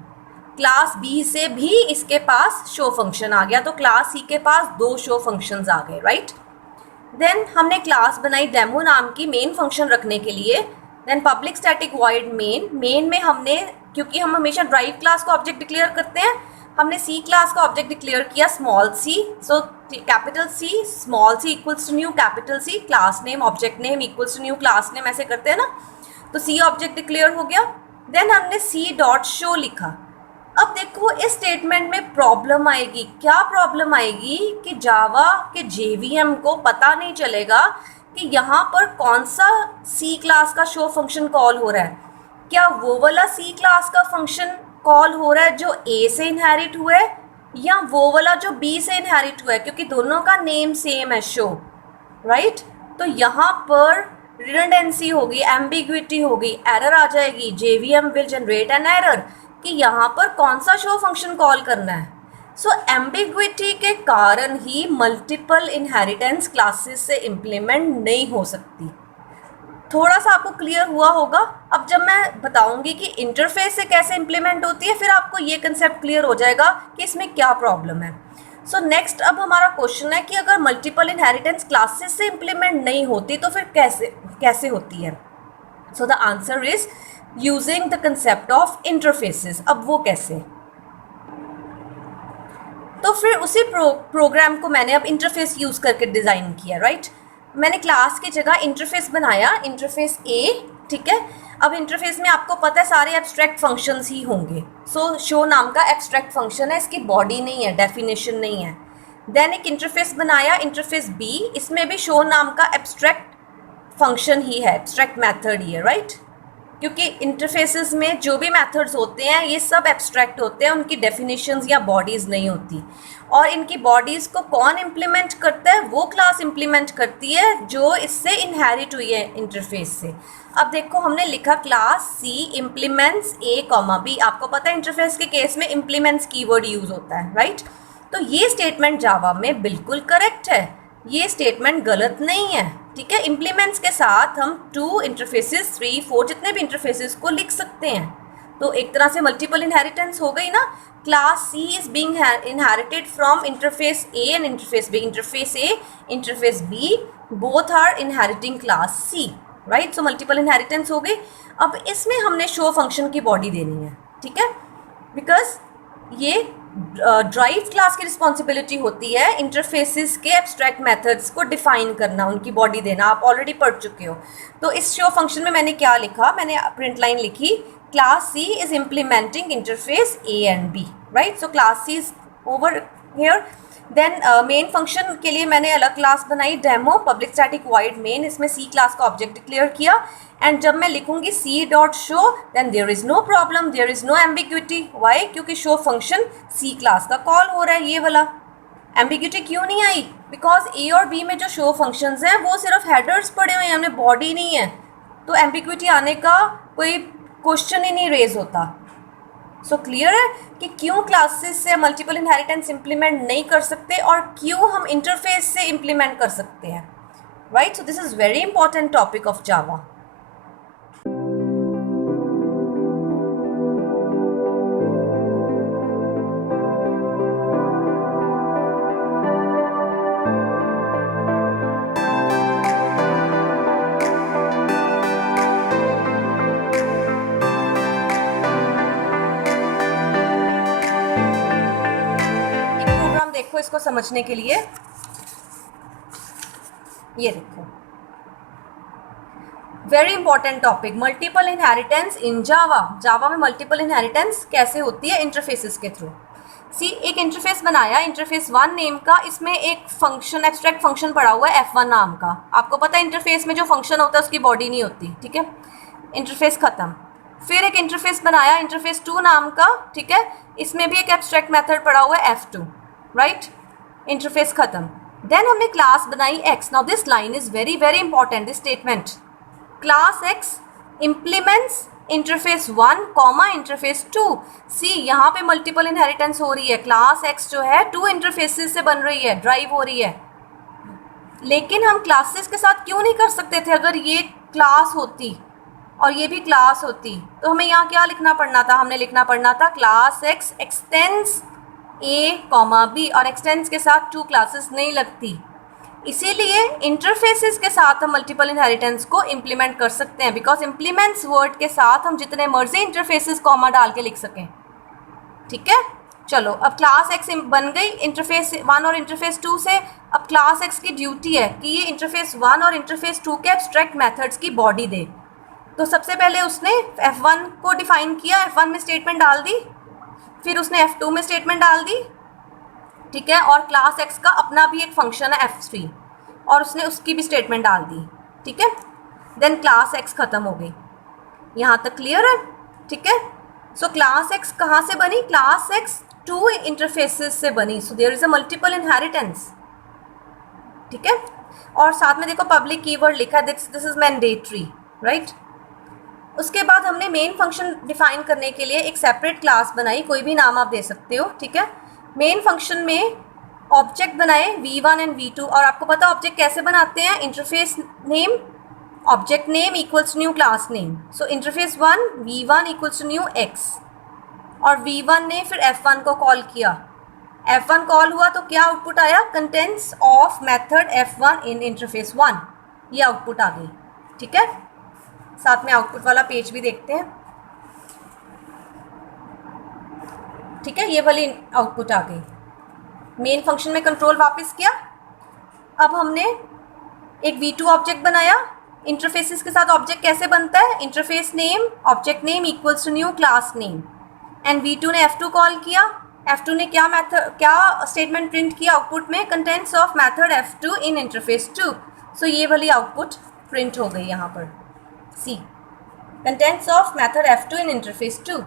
क्लास बी से भी इसके पास शो फंक्शन आ गया, तो क्लास सी के पास दो शो फंक्शंस आ गए, राइट। देन हमने क्लास बनाई डेमो नाम की मेन फंक्शन रखने के लिए। Then public static void main, main में हमने, क्योंकि हम हमेशा ड्राइव क्लास का ऑब्जेक्ट डिक्लेयर करते हैं, हमने सी क्लास का ऑब्जेक्ट डिक्लेयर किया small C. So capital C small C equals to new capital C, class name object name equals to new class name, ऐसे करते हैं ना। तो सी ऑब्जेक्ट डिक्लेयर हो गया। देन हमने सी डॉट शो लिखा। अब देखो इस स्टेटमेंट में प्रॉब्लम आएगी। क्या प्रॉब्लम आएगी कि जावा के जेवीएम को पता नहीं चलेगा कि यहाँ पर कौन सा सी क्लास का शो फंक्शन कॉल हो रहा है। क्या वो वाला सी क्लास का फंक्शन कॉल हो रहा है जो ए से इनहेरिट हुआ है, या वो वाला जो बी से इनहेरिट हुआ है, क्योंकि दोनों का नेम सेम है शो, राइट। तो यहाँ पर रिडंडेंसी होगी, एम्बिग्विटी होगी, एरर आ जाएगी। JVM will generate an error कि यहाँ पर कौन सा शो फंक्शन कॉल करना है। सो एम्बिग्विटी के कारण ही मल्टीपल इनहेरिटेंस क्लासेस से इम्प्लीमेंट नहीं हो सकती। थोड़ा सा आपको क्लियर हुआ होगा। अब जब मैं बताऊंगी कि इंटरफेस से कैसे इम्प्लीमेंट होती है, फिर आपको ये कंसेप्ट क्लियर हो जाएगा कि इसमें क्या प्रॉब्लम है। सो नेक्स्ट अब हमारा क्वेश्चन है कि अगर मल्टीपल इनहेरिटेंस क्लासेस से इम्प्लीमेंट नहीं होती तो फिर कैसे होती है। So the answer is using the concept of interfaces. अब वो कैसे? तो फिर उसी प्रोग्राम को मैंने अब इंटरफेस यूज़ करके डिज़ाइन किया, राइट। मैंने क्लास की जगह इंटरफेस बनाया, इंटरफेस ए, ठीक है। अब इंटरफेस में आपको पता है सारे एब्स्ट्रैक्ट फंक्शंस ही होंगे। सो शो नाम का एब्स्ट्रैक्ट फंक्शन है, इसकी बॉडी नहीं है, डेफिनेशन नहीं है। देन एक इंटरफेस बनाया, इंटरफेस बी, इसमें भी शो नाम का एब्स्ट्रैक्ट फंक्शन ही है, एब्स्ट्रैक्ट मेथड ही है, राइट। क्योंकि इंटरफेसेस में जो भी मेथड्स होते हैं ये सब एब्स्ट्रैक्ट होते हैं, उनकी डेफिनेशंस या बॉडीज़ नहीं होती। और इनकी बॉडीज़ को कौन इम्प्लीमेंट करता है? वो क्लास इम्प्लीमेंट करती है जो इससे इनहेरिट हुई है इंटरफेस से। अब देखो हमने लिखा क्लास सी इम्प्लीमेंट्स ए कॉमा बी। आपको पता है इंटरफेस के केस में इम्प्लीमेंट्स कीवर्ड यूज़ होता है, राइट। तो ये स्टेटमेंट जावा में बिल्कुल करेक्ट है। ये स्टेटमेंट गलत नहीं है, ठीक है। इम्प्लीमेंट्स के साथ हम 2 इंटरफेसेस 3 4 जितने भी इंटरफेसेस को लिख सकते हैं। तो एक तरह से मल्टीपल इनहेरिटेंस हो गई ना। Class C is being inherited from interface A and interface B. Interface A interface B both are inheriting class C, right. So multiple inheritance हो गई। अब इसमें हमने शो फंक्शन की बॉडी देनी है, ठीक है, बिकॉज ये ड्राइव क्लास की रिस्पॉन्सिबिलिटी होती है इंटरफेसेस के एब्स्ट्रैक्ट मेथड्स को डिफाइन करना, उनकी बॉडी देना। आप ऑलरेडी पढ़ चुके हो। तो इस शो फंक्शन में मैंने क्या लिखा, मैंने प्रिंट लाइन लिखी, class C is implementing interface A and B, right. So class C is over here. Then main function के लिए मैंने अलग क्लास बनाई, demo public static void main, इसमें सी क्लास का ऑब्जेक्ट डिक्लेयर किया। एंड जब मैं लिखूंगी C dot show, then there is no problem, there is no ambiguity. Why? क्योंकि शो फंक्शन सी क्लास का कॉल हो रहा है, ये वाला। एम्बिग्विटी क्यों नहीं आई? बिकॉज ए और बी में जो शो फंक्शंस हैं वो सिर्फ हेडर्स पड़े हुए हैं, हमें बॉडी नहीं है, तो एम्बिग्विटी आने का कोई क्वेश्चन ही नहीं रेज होता। सो क्लियर है कि क्यों क्लासेस से मल्टीपल इनहेरिटेंस इंप्लीमेंट नहीं कर सकते और क्यों हम इंटरफेस से इंप्लीमेंट कर सकते हैं, right. So this is very important topic of Java. इसको समझने के लिए ये देखो, very important topic, multiple inheritance in Java. Java में मल्टीपल इनहेरिटेंस कैसे होती है? इंटरफेसेस के थ्रू। सी एक इंटरफेस बनाया, इंटरफेस 1 नेम का, इसमें एक फंक्शन एब्स्ट्रैक्ट फंक्शन पड़ा हुआ है F1 नाम का। आपको पता है इंटरफेस में जो फंक्शन होता है उसकी बॉडी नहीं होती, ठीक है। इंटरफेस खत्म। फिर एक इंटरफेस बनाया इंटरफेस 2 नाम का, ठीक है, इसमें भी एक एब्स्ट्रैक्ट मेथड पड़ा हुआ है F2, राइट। इंटरफेस खत्म। देन हमने क्लास बनाई x। Now this line is very very important, this statement. Class x implements interface 1 comma interface 2। सी यहाँ पे मल्टीपल इनहेरिटेंस हो रही है, क्लास x जो है 2 इंटरफेसेस से बन रही है, ड्राइव हो रही है। लेकिन हम क्लासेस के साथ क्यों नहीं कर सकते थे? अगर ये क्लास होती और ये भी क्लास होती तो हमें यहाँ क्या लिखना पड़ना था? हमने लिखना पड़ना था क्लास x एक्सटेंड्स ए कॉमा बी, और एक्सटेंस के साथ 2 क्लासेस नहीं लगती। इसीलिए इंटरफेसेस के साथ हम मल्टीपल इनहेरिटेंस को इम्प्लीमेंट कर सकते हैं, बिकॉज इम्प्लीमेंट्स वर्ड के साथ हम जितने मर्जी इंटरफेसेस कॉमा डाल के लिख सकें, ठीक है। चलो अब क्लास एक्स बन गई इंटरफेस 1 और इंटरफेस 2 से। अब क्लास एक्स की ड्यूटी है कि ये इंटरफेस 1 और इंटरफेस 2 के एब्स्ट्रैक्ट मेथड्स की बॉडी दे। तो सबसे पहले उसने F1 को डिफाइन किया, F1 में स्टेटमेंट डाल दी, फिर उसने F2 में स्टेटमेंट डाल दी, ठीक है, और क्लास एक्स का अपना भी एक फंक्शन है F3 और उसने उसकी भी स्टेटमेंट डाल दी, ठीक है। देन क्लास एक्स खत्म हो गई। यहाँ तक क्लियर है, ठीक है। सो क्लास एक्स कहाँ से बनी? क्लास एक्स 2 इंटरफेसेस से बनी। So there is a multiple inheritance, ठीक है। और साथ में देखो पब्लिक कीवर्ड लिखा, दिस इज मैंडेटरी, राइट। उसके बाद हमने मेन फंक्शन डिफाइन करने के लिए एक सेपरेट क्लास बनाई, कोई भी नाम आप दे सकते हो, ठीक है। मेन फंक्शन में ऑब्जेक्ट बनाए v1 एंड v2, और आपको पता ऑब्जेक्ट कैसे बनाते हैं? Interface name object name equals new class name. So interface 1 v1 equals new x, और v1 ने फिर f1 को कॉल किया, f1 कॉल हुआ तो क्या आउटपुट आया? Contents of method f1 in interface 1, ये आउटपुट आ गई, ठीक है। साथ में आउटपुट वाला पेज भी देखते हैं, ठीक है। ये वाली आउटपुट आ गई। मेन फंक्शन में कंट्रोल वापस किया। अब हमने एक v2 ऑब्जेक्ट बनाया। इंटरफेसेस के साथ ऑब्जेक्ट कैसे बनता है? Interface name object name equals to new class name, and v2 ने f2 कॉल किया। f2 ने क्या स्टेटमेंट प्रिंट किया आउटपुट में? Contents of method f2 in interface 2। So ये वाली आउटपुट प्रिंट हो गई यहाँ पर, see contents of method f2 in interface 2।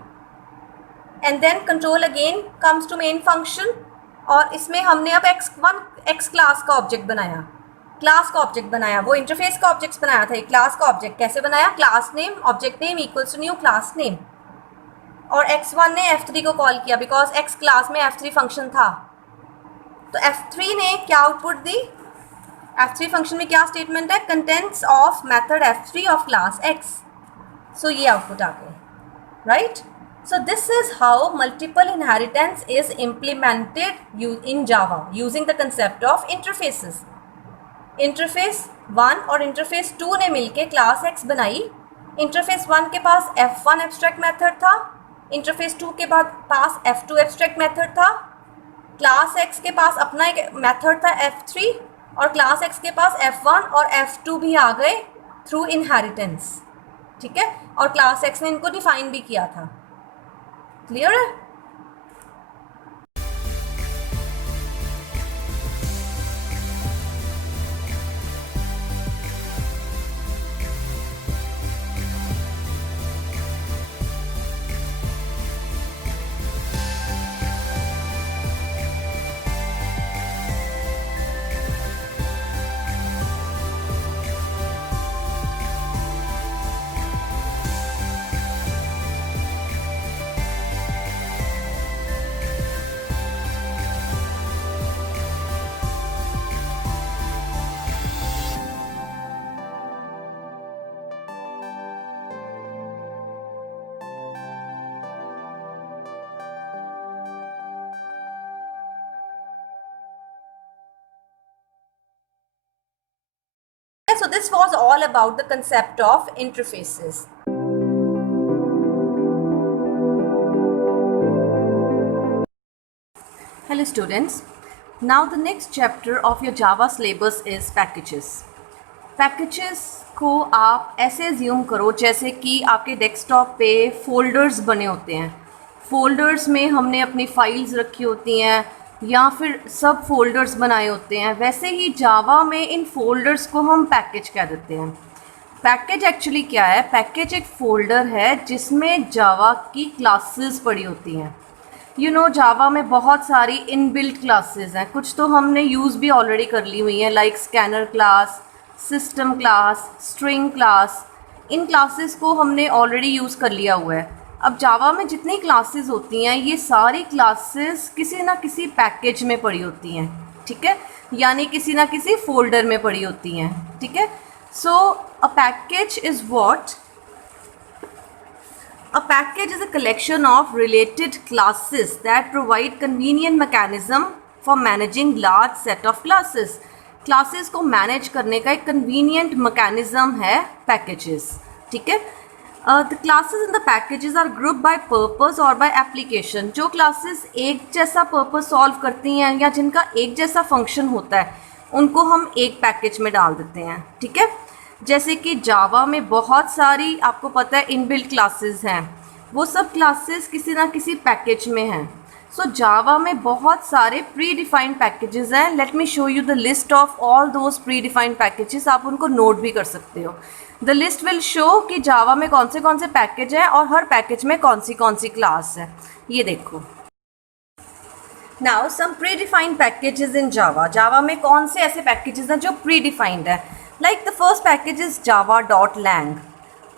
And then control again comes to main function, और इसमें हमने अब x क्लास का ऑब्जेक्ट बनाया, क्लास का ऑब्जेक्ट बनाया, वो इंटरफेस का ऑब्जेक्ट बनाया था, क्लास का ऑब्जेक्ट कैसे बनाया? Class name object name equals to new class name, और x1 ने f3 को कॉल किया बिकॉज x क्लास में f3 फंक्शन था। तो f3 ने क्या आउटपुट दी? F3 फंक्शन में क्या स्टेटमेंट है, contents of method F3 of class X. सो ये आउटपुट आ गए, right. So this is how multiple inheritance is implemented in Java using the concept of interfaces. Interface 1 और Interface 2 ने मिलके क्लास X बनाई. Interface 1 के पास F1 एब्स्ट्रैक्ट मेथड था, Interface 2 के बाद पास F2 एब्स्ट्रैक्ट मेथड था, क्लास X के पास अपना एक मेथड था F3 और क्लास X के पास F1 और F2 भी आ गए थ्रू इनहेरिटेंस. ठीक है, और क्लास X ने इनको डिफाइन भी किया था. क्लियर है? So this was all about the concept of interfaces. Hello students. Now the next chapter of your Java syllabus is packages. Packages को आप ऐसे assume करो जैसे कि आपके डेस्कटॉप पे फोल्डर्स बने होते हैं. फोल्डर्स में हमने अपनी फाइल्स रखी होती हैं या फिर सब फोल्डर्स बनाए होते हैं. वैसे ही जावा में इन फोल्डर्स को हम पैकेज कह देते हैं. पैकेज एक्चुअली क्या है? पैकेज एक फ़ोल्डर है जिसमें जावा की क्लासेस पड़ी होती हैं. जावा में बहुत सारी इनबिल्ट क्लासेस हैं. कुछ तो हमने यूज़ भी ऑलरेडी कर ली हुई हैं, like scanner class, system class, string class. इन क्लासेस को हमने ऑलरेडी यूज़ कर लिया हुआ है. अब जावा में जितनी क्लासेस होती हैं ये सारी क्लासेस किसी ना किसी पैकेज में पड़ी होती हैं. ठीक है, यानी किसी ना किसी फोल्डर में पड़ी होती हैं. ठीक है, so a package is what? A package is a collection of related classes that provide convenient mechanism for managing large set of classes. Classes को manage करने का एक convenient mechanism है packages. ठीक है, the classes in the packages are grouped by purpose or by application. जो classes एक जैसा purpose solve करती हैं या जिनका एक जैसा function होता है उनको हम एक पैकेज में डाल देते हैं. ठीक है, जैसे कि जावा में बहुत सारी आपको पता है इनबिल्ट क्लासेस हैं, वो सब क्लासेस किसी ना किसी पैकेज में हैं. सो जावा में बहुत सारे प्री डिफाइंड पैकेजेस हैं. Let me show you the list of all those pre defined packages. आप उनको नोट भी कर सकते हो. द लिस्ट विल शो कि जावा में कौन से पैकेज हैं और हर पैकेज में कौन सी क्लास है. ये देखो. Now some predefined packages in Java. Java में कौन से ऐसे पैकेजेस हैं जो प्री डिफाइंड है? Like the first package is java.lang.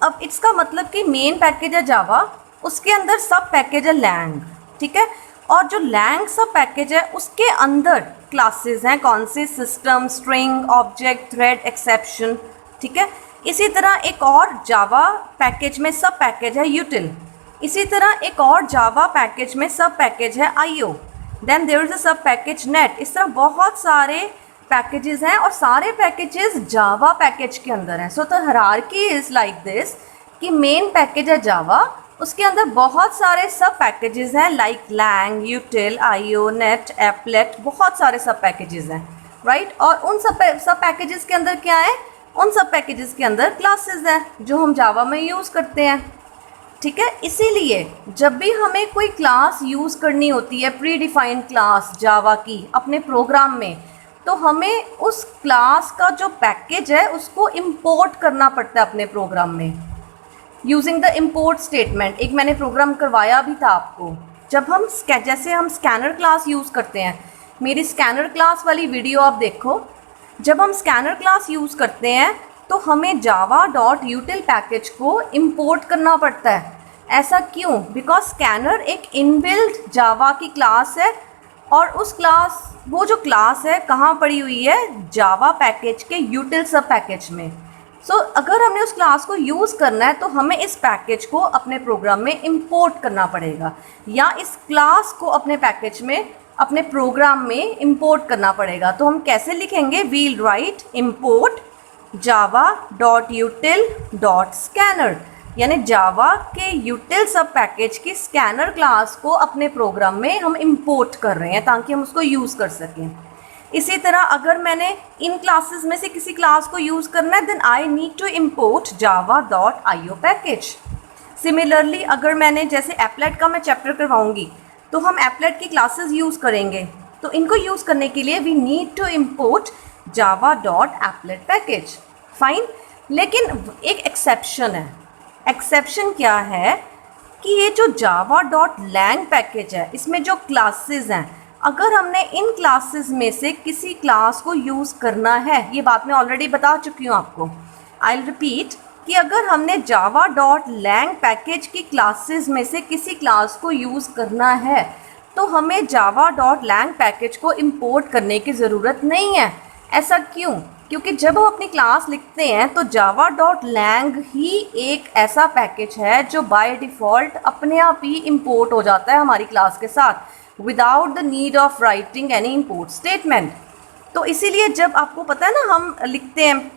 अब इसका मतलब कि मेन पैकेज है जावा, उसके अंदर सब पैकेज है lang. ठीक है, और जो lang सब पैकेज है उसके अंदर क्लासेस हैं कौन से? System, string, object, thread, exception. ठीक है, इसी तरह एक और जावा पैकेज में सब पैकेज है util. इसी तरह एक और जावा पैकेज में सब पैकेज है io. Then there is a sub package net. इस तरह बहुत सारे पैकेजेस हैं और सारे पैकेजेस जावा पैकेज के अंदर हैं. So the hierarchy is like this कि मेन पैकेज है जावा, उसके अंदर बहुत सारे सब पैकेजेस हैं like lang, util, io, net, applet. बहुत सारे सब पैकेजेस हैं, राइट. और उन सब पैकेजेस के अंदर क्या है? उन सब पैकेजेस के अंदर क्लासेस हैं जो हम जावा में यूज़ करते हैं. ठीक है, इसीलिए जब भी हमें कोई क्लास यूज़ करनी होती है, प्री डिफाइंड क्लास जावा की अपने प्रोग्राम में, तो हमें उस क्लास का जो पैकेज है उसको इंपोर्ट करना पड़ता है अपने प्रोग्राम में यूजिंग द इंपोर्ट स्टेटमेंट. एक मैंने प्रोग्राम करवाया भी था आपको. जब हम जैसे हम स्कैनर क्लास यूज़ करते हैं, मेरी स्कैनर क्लास वाली वीडियो आप देखो. जब हम स्कैनर क्लास यूज़ करते हैं तो हमें java.util पैकेज को इंपोर्ट करना पड़ता है. ऐसा क्यों? बिकॉज स्कैनर एक इनबिल्ट जावा की क्लास है और उस क्लास वो जो क्लास है कहाँ पड़ी हुई है, जावा पैकेज के यूटिल सब पैकेज में। सो अगर हमने उस क्लास को यूज़ करना है तो हमें इस पैकेज को अपने प्रोग्राम में इंपोर्ट करना पड़ेगा, या इस क्लास को अपने पैकेज में अपने प्रोग्राम में इंपोर्ट करना पड़ेगा। तो हम कैसे लिखेंगे, वील राइट इंपोर्ट java.util.scanner, यानी जावा के यूटिल सब पैकेज की स्कैनर क्लास को अपने प्रोग्राम में हम इंपोर्ट कर रहे हैं ताकि हम उसको यूज़ कर सकें। इसी तरह अगर मैंने इन क्लासेस में से किसी क्लास को यूज़ करना है then I need to import java.io package. Similarly अगर मैंने जैसे एप्लेट का मैं चैप्टर करवाऊंगी तो हम एप्लेट की क्लासेस यूज़ करेंगे, तो इनको यूज़ करने के लिए we need to import java.applet package. Fine, लेकिन एक एक्सेप्शन है। एक्सेप्शन क्या है कि ये जो java.lang पैकेज है इसमें जो क्लासेस हैं, अगर हमने इन क्लासेस में से किसी क्लास को यूज़ करना है, ये बात मैं ऑलरेडी बता चुकी हूँ आपको, आई विल रिपीट कि अगर हमने java.lang पैकेज की क्लासेस में से किसी क्लास को यूज़ करना है तो हमें java.lang पैकेज को इंपोर्ट करने की ज़रूरत नहीं है। ऐसा क्यों? क्योंकि जब हम अपनी क्लास लिखते हैं तो java.lang ही एक ऐसा पैकेज है जो बाय डिफ़ॉल्ट अपने आप ही इंपोर्ट हो जाता है हमारी क्लास के साथ without the need of writing any import statement. तो इसीलिए जब आपको पता है ना, हम लिखते हैं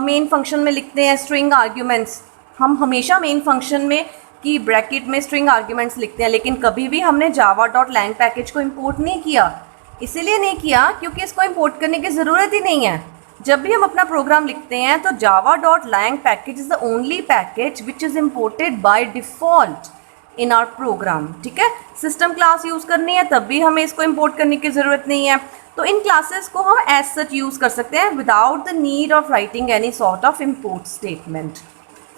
मेन फंक्शन में लिखते हैं स्ट्रिंग आर्ग्यूमेंट्स, हम हमेशा मेन फंक्शन में की ब्रैकेट में स्ट्रिंग आर्ग्यूमेंट्स लिखते हैं, लेकिन कभी भी हमने java.lang पैकेज को इंपोर्ट नहीं किया। इसीलिए नहीं किया क्योंकि इसको इंपोर्ट करने की ज़रूरत ही नहीं है। जब भी हम अपना प्रोग्राम लिखते हैं तो java.lang package is the only package which is imported by default in our program. ठीक है, सिस्टम क्लास यूज़ करनी है तब भी हमें इसको इंपोर्ट करने की ज़रूरत नहीं है। तो इन क्लासेस को हम एज सच यूज़ कर सकते हैं without the need of writing any sort of import statement.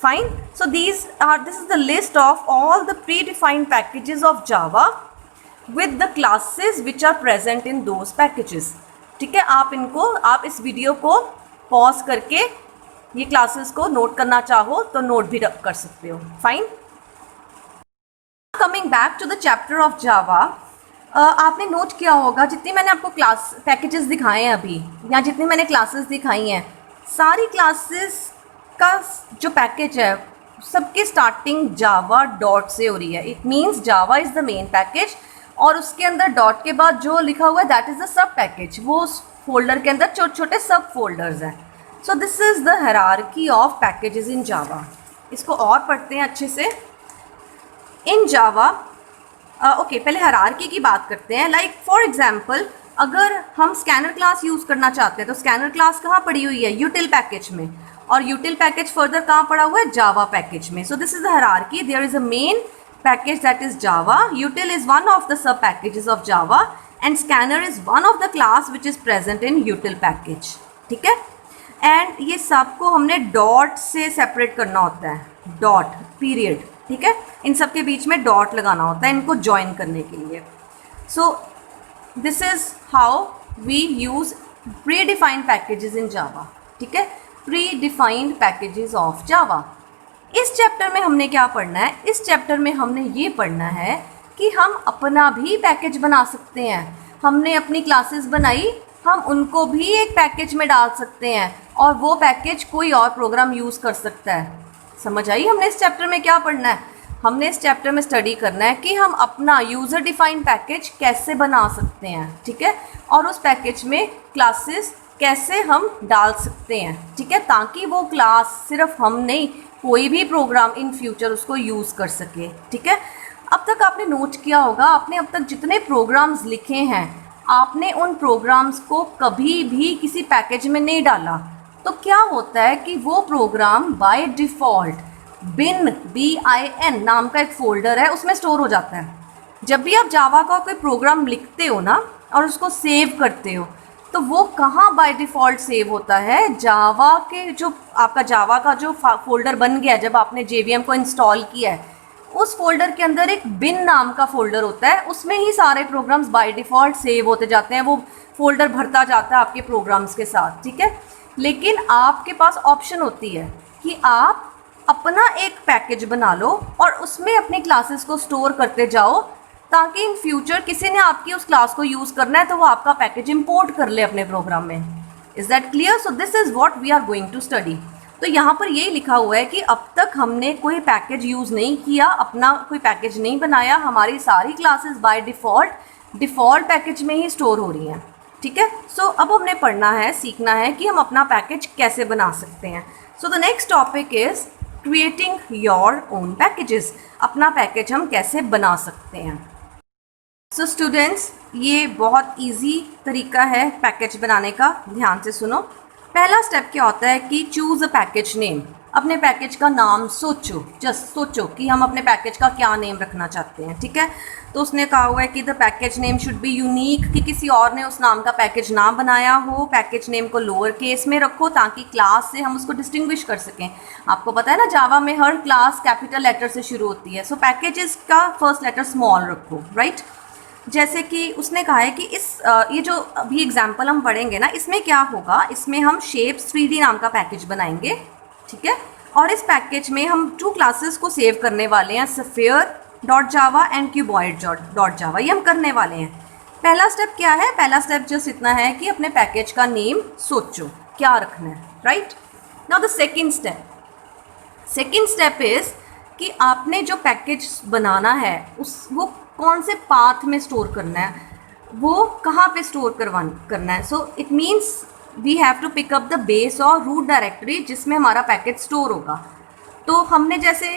Fine, so this is the list of all the pre defined packages of Java with the classes which are present in those packages। ठीक है, आप इस वीडियो को पॉज करके ये क्लासेस को नोट करना चाहो तो नोट भी कर सकते हो। Fine, coming back to the chapter of Java, आपने नोट किया होगा जितनी मैंने आपको क्लास पैकेजेस दिखाए हैं अभी, या जितनी मैंने क्लासेस दिखाई हैं, सारी क्लासेस का जो पैकेज है सबकी स्टार्टिंग जावा डॉट से हो रही है। It means Java is the main package और उसके अंदर डॉट के बाद जो लिखा हुआ है that is the sub package. वो उस फोल्डर के अंदर छोटे छोटे सब फोल्डर्स हैं। So this is the hierarchy of packages in Java. इसको और पढ़ते हैं अच्छे से। इन जावा ओके, पहले हायरार्की की बात करते हैं। लाइक फॉर एग्जांपल अगर हम स्कैनर क्लास यूज़ करना चाहते हैं तो स्कैनर क्लास कहाँ पड़ी हुई है, यूटिल पैकेज में, और यूटिल पैकेज फर्दर कहाँ पड़ा हुआ है, जावा पैकेज में। So this is the hierarchy. There is a main package that is Java, util is one of the sub packages of Java and scanner is one of the class which is present in util package। ठीक है, एंड ये सबको हमने डॉट से सेपरेट करना होता है, डॉट पीरियड। ठीक है, इन सब के बीच में डॉट लगाना होता है इनको ज्वाइन करने के लिए। So this is how we use predefined packages in Java. ठीक है, predefined packages of Java. इस चैप्टर में हमने क्या पढ़ना है, इस चैप्टर में हमने ये पढ़ना है कि हम अपना भी पैकेज बना सकते हैं। हमने अपनी क्लासेस बनाई, हम उनको भी एक पैकेज में डाल सकते हैं और वो पैकेज कोई और प्रोग्राम यूज़ कर सकता है। समझ आई हमने इस चैप्टर में क्या पढ़ना है? हमने इस चैप्टर में स्टडी करना है कि हम अपना यूज़र डिफाइंड पैकेज कैसे बना सकते हैं। ठीक है, और उस पैकेज में क्लासेस कैसे हम डाल सकते हैं। ठीक है, ताकि वो क्लास सिर्फ हम नहीं, कोई भी प्रोग्राम इन फ्यूचर उसको यूज़ कर सके। ठीक है, अब तक आपने नोट किया होगा, आपने अब तक जितने प्रोग्राम्स लिखे हैं आपने उन प्रोग्राम्स को कभी भी किसी पैकेज में नहीं डाला, तो क्या होता है कि वो प्रोग्राम बाय डिफ़ॉल्ट bin नाम का एक फ़ोल्डर है उसमें स्टोर हो जाता है। जब भी आप जावा का कोई प्रोग्राम लिखते हो ना और उसको सेव करते हो तो वो कहाँ बाय डिफ़ॉल्ट सेव होता है, जावा के जो आपका जावा का जो फ़ोल्डर बन गया जब आपने JVM को इंस्टॉल किया है, उस फोल्डर के अंदर एक बिन नाम का फ़ोल्डर होता है, उसमें ही सारे प्रोग्राम्स बाय डिफ़ॉल्ट सेव होते जाते हैं। वो फ़ोल्डर भरता जाता है आपके प्रोग्राम्स के साथ। ठीक है, लेकिन आपके पास ऑप्शन होती है कि आप अपना एक पैकेज बना लो और उसमें अपनी क्लासेस को स्टोर करते जाओ ताकि इन फ्यूचर किसी ने आपकी उस क्लास को यूज़ करना है तो वो आपका पैकेज इंपोर्ट कर ले अपने प्रोग्राम में। Is that clear? So this is what we are going to study. तो यहाँ पर यही लिखा हुआ है कि अब तक हमने कोई पैकेज यूज़ नहीं किया, अपना कोई पैकेज नहीं बनाया, हमारी सारी क्लासेस बाय डिफ़ॉल्ट पैकेज में ही स्टोर हो रही हैं। ठीक है, सो अब हमने पढ़ना है, सीखना है कि हम अपना पैकेज कैसे बना सकते हैं। सो the next topic is creating your own packages. अपना पैकेज हम कैसे बना सकते हैं। सो स्टूडेंट्स, ये बहुत इजी तरीका है पैकेज बनाने का, ध्यान से सुनो। पहला स्टेप क्या होता है कि चूज़ अ पैकेज नेम। अपने पैकेज का नाम सोचो, जस्ट सोचो कि हम अपने पैकेज का क्या नेम रखना चाहते हैं। ठीक है, तो उसने कहा हुआ है कि the package name should be unique, कि किसी और ने उस नाम का पैकेज ना बनाया हो। पैकेज नेम को लोअर केस में रखो ताकि क्लास से हम उसको डिस्टिंग्विश कर सकें। आपको पता है ना, जावा में हर क्लास कैपिटल लेटर से शुरू होती है, सो पैकेजेस का फर्स्ट लेटर स्मॉल रखो, राइट। जैसे कि उसने कहा है कि ये जो अभी एग्जाम्पल हम पढ़ेंगे ना, इसमें क्या होगा, इसमें हम शेप्स 3D नाम का पैकेज बनाएंगे। ठीक है, और इस पैकेज में हम 2 क्लासेस को सेव करने वाले हैं, sphere.java एंड cuboid.java, ये हम करने वाले हैं। पहला स्टेप क्या है? पहला स्टेप जस्ट इतना है कि अपने पैकेज का नेम सोचो क्या रखना है, right. Now the second step is कि आपने जो पैकेज बनाना है वो कौन से पाथ में स्टोर करना है, वो कहाँ पे स्टोर करना है। So it means we have to pick up the base और रूट डायरेक्टरी जिसमें हमारा पैकेज स्टोर होगा। तो हमने जैसे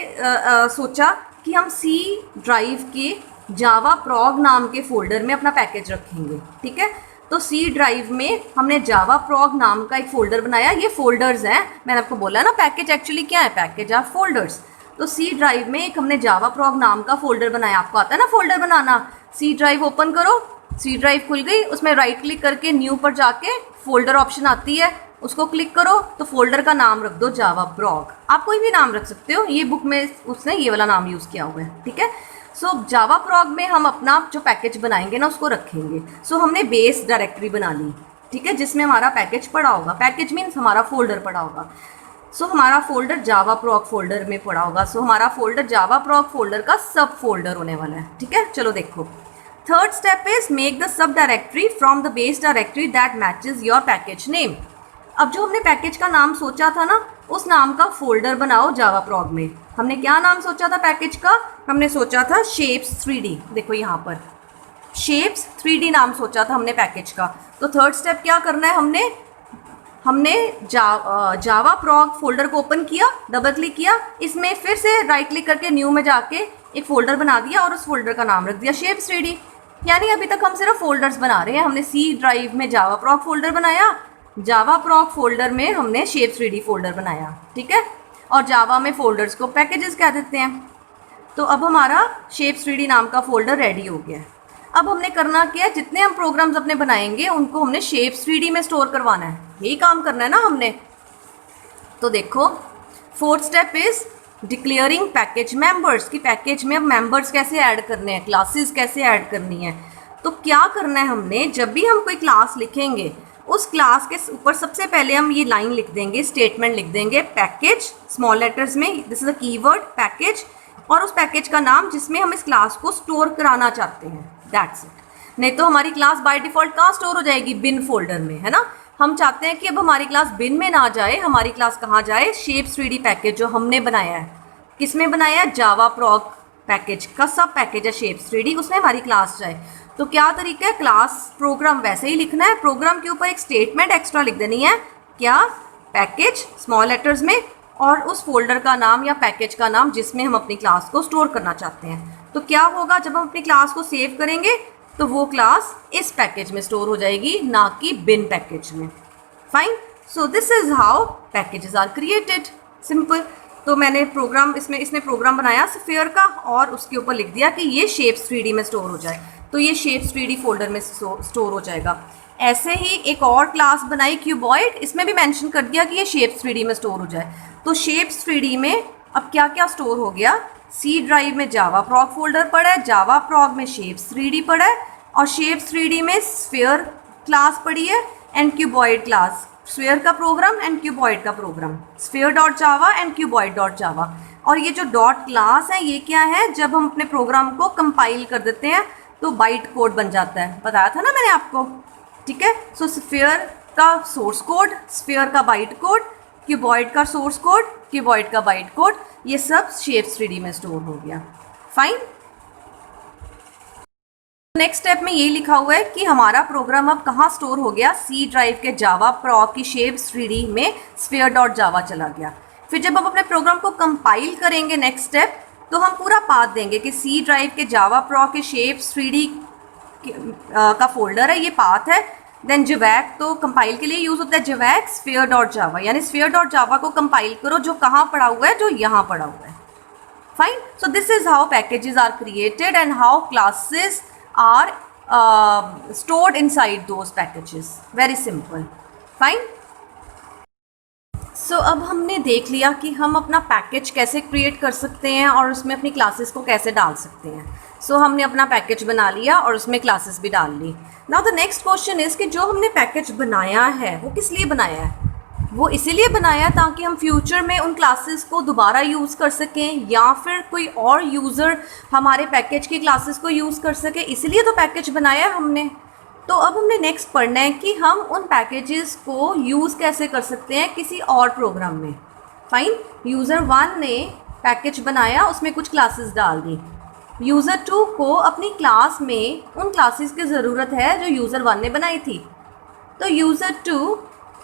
सोचा कि हम सी ड्राइव के जावा प्रॉग नाम के फोल्डर में अपना पैकेज रखेंगे। ठीक है, तो सी ड्राइव में हमने जावा प्रॉग नाम का एक फ़ोल्डर बनाया। ये फोल्डर्स हैं, मैंने आपको बोला ना पैकेज एक्चुअली क्या है, पैकेज आर फोल्डर्स। तो सी ड्राइव में एक हमने जावा प्रॉग नाम का फोल्डर बनाया। आपको आता है ना फोल्डर बनाना। सी ड्राइव ओपन करो, सी ड्राइव खुल गई, उसमें राइट क्लिक करके न्यू पर जाके फोल्डर ऑप्शन आती है, उसको क्लिक करो तो फोल्डर का नाम रख दो जावा प्रॉग। आप कोई भी नाम रख सकते हो, ये बुक में उसने ये वाला नाम यूज़ किया हुआ है। ठीक है, सो जावा प्रॉग में हम अपना जो पैकेज बनाएंगे ना उसको रखेंगे। सो हमने बेस डायरेक्टरी बना ली, ठीक है, जिसमें हमारा पैकेज पड़ा होगा। पैकेज मीन्स हमारा फोल्डर पड़ा होगा। सो हमारा फोल्डर जावा प्रॉग फोल्डर में पड़ा होगा। सो हमारा फोल्डर जावा प्रॉग फोल्डर का सब फोल्डर होने वाला है। ठीक है, चलो देखो। Third step is make the sub directory from the base directory that matches your package name. अब जो हमने पैकेज का नाम सोचा था ना, उस नाम का फोल्डर बनाओ जावा प्रॉग में। हमने क्या नाम सोचा था पैकेज का? हमने सोचा था शेप्स 3D। देखो यहाँ पर शेप्स 3D नाम सोचा था हमने पैकेज का। तो थर्ड स्टेप क्या करना है, हमने जावा प्रॉग फोल्डर को ओपन किया, डबल क्लिक किया, इसमें फिर से राइट क्लिक करके न्यू में जाके एक फोल्डर बना दिया और उस फोल्डर का नाम रख दिया शेप्स 3D। यानी अभी तक हम सिर्फ फोल्डर्स बना रहे हैं। हमने सी ड्राइव में जावा प्रॉग फोल्डर बनाया, जावा प्रॉग फोल्डर में हमने शेप्स 3D फोल्डर बनाया। ठीक है, और जावा में फोल्डर्स को पैकेजेस कह देते हैं। तो अब हमारा शेप्स 3D नाम का फोल्डर रेडी हो गया है। अब हमने करना क्या है, जितने हम प्रोग्राम्स अपने बनाएंगे उनको हमने शेप्स 3D में स्टोर करवाना है। यही काम करना है ना हमने। तो देखो, fourth step is declaring package members, कि पैकेज में अब मेंबर्स कैसे ऐड करने हैं, क्लासेस कैसे ऐड करनी है। तो क्या करना है हमने, जब भी हम कोई क्लास लिखेंगे उस क्लास के ऊपर सबसे पहले हम ये लाइन लिख देंगे, स्टेटमेंट लिख देंगे, पैकेज स्मॉल लेटर्स में, this is a keyword package, और उस पैकेज का नाम जिसमें हम इस क्लास को स्टोर कराना चाहते हैं, दैट्स इट। नहीं तो हमारी क्लास बाय डिफ़ॉल्ट कहाँ स्टोर हो जाएगी, बिन फोल्डर में, है ना। हम चाहते हैं कि अब हमारी क्लास बिन में ना जाए, हमारी क्लास कहाँ जाए, शेप्स 3D पैकेज जो हमने बनाया है। किस में बनाया है? जावा प्रॉग पैकेज का सब पैकेज है शेप्स 3D, उसमें हमारी क्लास जाए। तो क्या तरीका है, क्लास प्रोग्राम वैसे ही लिखना है, प्रोग्राम के ऊपर एक स्टेटमेंट एक्स्ट्रा लिख देनी है, क्या, पैकेज स्मॉल लेटर्स में, और उस फोल्डर का नाम या पैकेज का नाम जिसमें हम अपनी क्लास को स्टोर करना चाहते हैं। तो क्या होगा, जब हम अपनी क्लास को सेव करेंगे तो वो क्लास इस पैकेज में स्टोर हो जाएगी, ना कि बिन पैकेज में। Fine, so this is how packages are created, simple. तो मैंने प्रोग्राम इसने प्रोग्राम बनाया स्फीयर का और उसके ऊपर लिख दिया कि ये शेप्स 3D में स्टोर हो जाए, तो ये शेप्स 3D फोल्डर में स्टोर हो जाएगा। ऐसे ही एक और क्लास बनाई क्यूबॉइड, इसमें भी मेंशन कर दिया कि ये शेप्स 3D में स्टोर हो जाए। तो शेप्स 3D में अब क्या क्या स्टोर हो गया, सी ड्राइव में जावा प्रॉग फोल्डर पड़ा है, जावा प्रॉग में शेप्स 3D पड़ा है, और शेप्स 3D में स्फीयर क्लास पड़ी है एंड क्यूबॉइड क्लास, स्फीयर का प्रोग्राम एंड क्यूबॉइड का प्रोग्राम, sphere.java एंड cuboid.java, और ये जो डॉट क्लास है ये क्या है, जब हम अपने प्रोग्राम को कंपाइल कर देते हैं तो बाइट कोड बन जाता है, बताया था ना मैंने आपको, ठीक है। सो स्फीयर का सोर्स कोड, स्फीयर का बाइट कोड, क्यूबॉइड का सोर्स कोड, क्यूबॉइड का बाइट कोड, ये सब शेप्स 3D में स्टोर हो गया। फाइन। नेक्स्ट स्टेप में ये लिखा हुआ है कि हमारा प्रोग्राम अब कहाँ स्टोर हो गया, सी ड्राइव के जावा प्रॉक की शेप्स 3D में स्फीयर डॉट जावा चला गया। फिर जब हम अपने प्रोग्राम को कंपाइल करेंगे नेक्स्ट स्टेप, तो हम पूरा पाथ देंगे कि सी ड्राइव के जावा प्रॉक के शेप्स 3D का फोल्डर है, ये पाथ है। देन जवैक तो कंपाइल के लिए यूज़ होता है, जवैक स्फीयर डॉट जावा, यानी स्फीयर डॉट जावा को कंपाइल करो जो कहाँ पड़ा हुआ है, जो यहाँ पड़ा हुआ है। Fine. So this is how packages are created and how classes are stored inside those packages. Very simple. Fine. So अब हमने देख लिया कि हम अपना पैकेज कैसे क्रिएट कर सकते हैं और उसमें अपनी क्लासेस को कैसे डाल सकते हैं। So हमने अपना पैकेज बना लिया और उसमें क्लासेस भी डाल ली। Now the next question is कि जो हमने पैकेज बनाया है वो किस लिए बनाया है? वो इसीलिए बनाया ताकि हम फ्यूचर में उन क्लासेस को दोबारा यूज़ कर सकें या फिर कोई और यूज़र हमारे पैकेज की क्लासेस को यूज़ कर सके, इसलिए तो पैकेज बनाया है हमने। तो अब हमने नेक्स्ट पढ़ना है कि हम उन पैकेजेस को यूज़ कैसे कर सकते हैं किसी और प्रोग्राम में। फाइन। यूज़र 1 ने पैकेज बनाया, उसमें कुछ क्लासेस डाल दी। यूज़र 2 को अपनी क्लास में उन क्लासेस की ज़रूरत है जो यूज़र 1 ने बनाई थी। तो यूज़र 2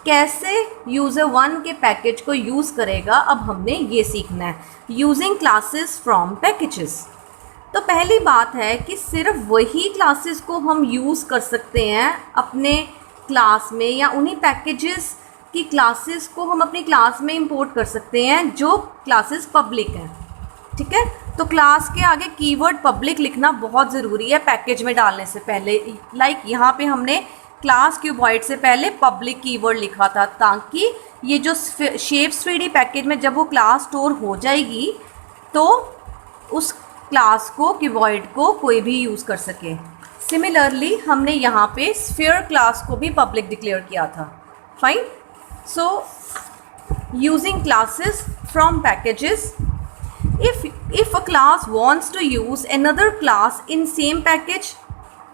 कैसे यूज़र 1 के पैकेज को यूज़ करेगा, अब हमने ये सीखना है, यूजिंग क्लासेस फ्रॉम पैकेजेस। तो पहली बात है कि सिर्फ वही क्लासेस को हम यूज़ कर सकते हैं अपने क्लास में, या उन्हीं पैकेजेस की क्लासेस को हम अपनी क्लास में इंपोर्ट कर सकते हैं जो क्लासेस पब्लिक हैं, ठीक है। तो क्लास के आगे कीवर्ड पब्लिक लिखना बहुत ज़रूरी है पैकेज में डालने से पहले। लाइक यहाँ पे हमने क्लास क्यूबॉइड से पहले पब्लिक कीवर्ड लिखा था, ताकि ये जो शेप्स 3D पैकेज में जब वो क्लास स्टोर हो जाएगी तो उस क्लास को, क्यूबॉइड को कोई भी यूज़ कर सके। सिमिलरली हमने यहाँ पे स्फीयर क्लास को भी पब्लिक डिक्लेयर किया था। Fine. So using classes from packages, if a class wants to use another class in same package,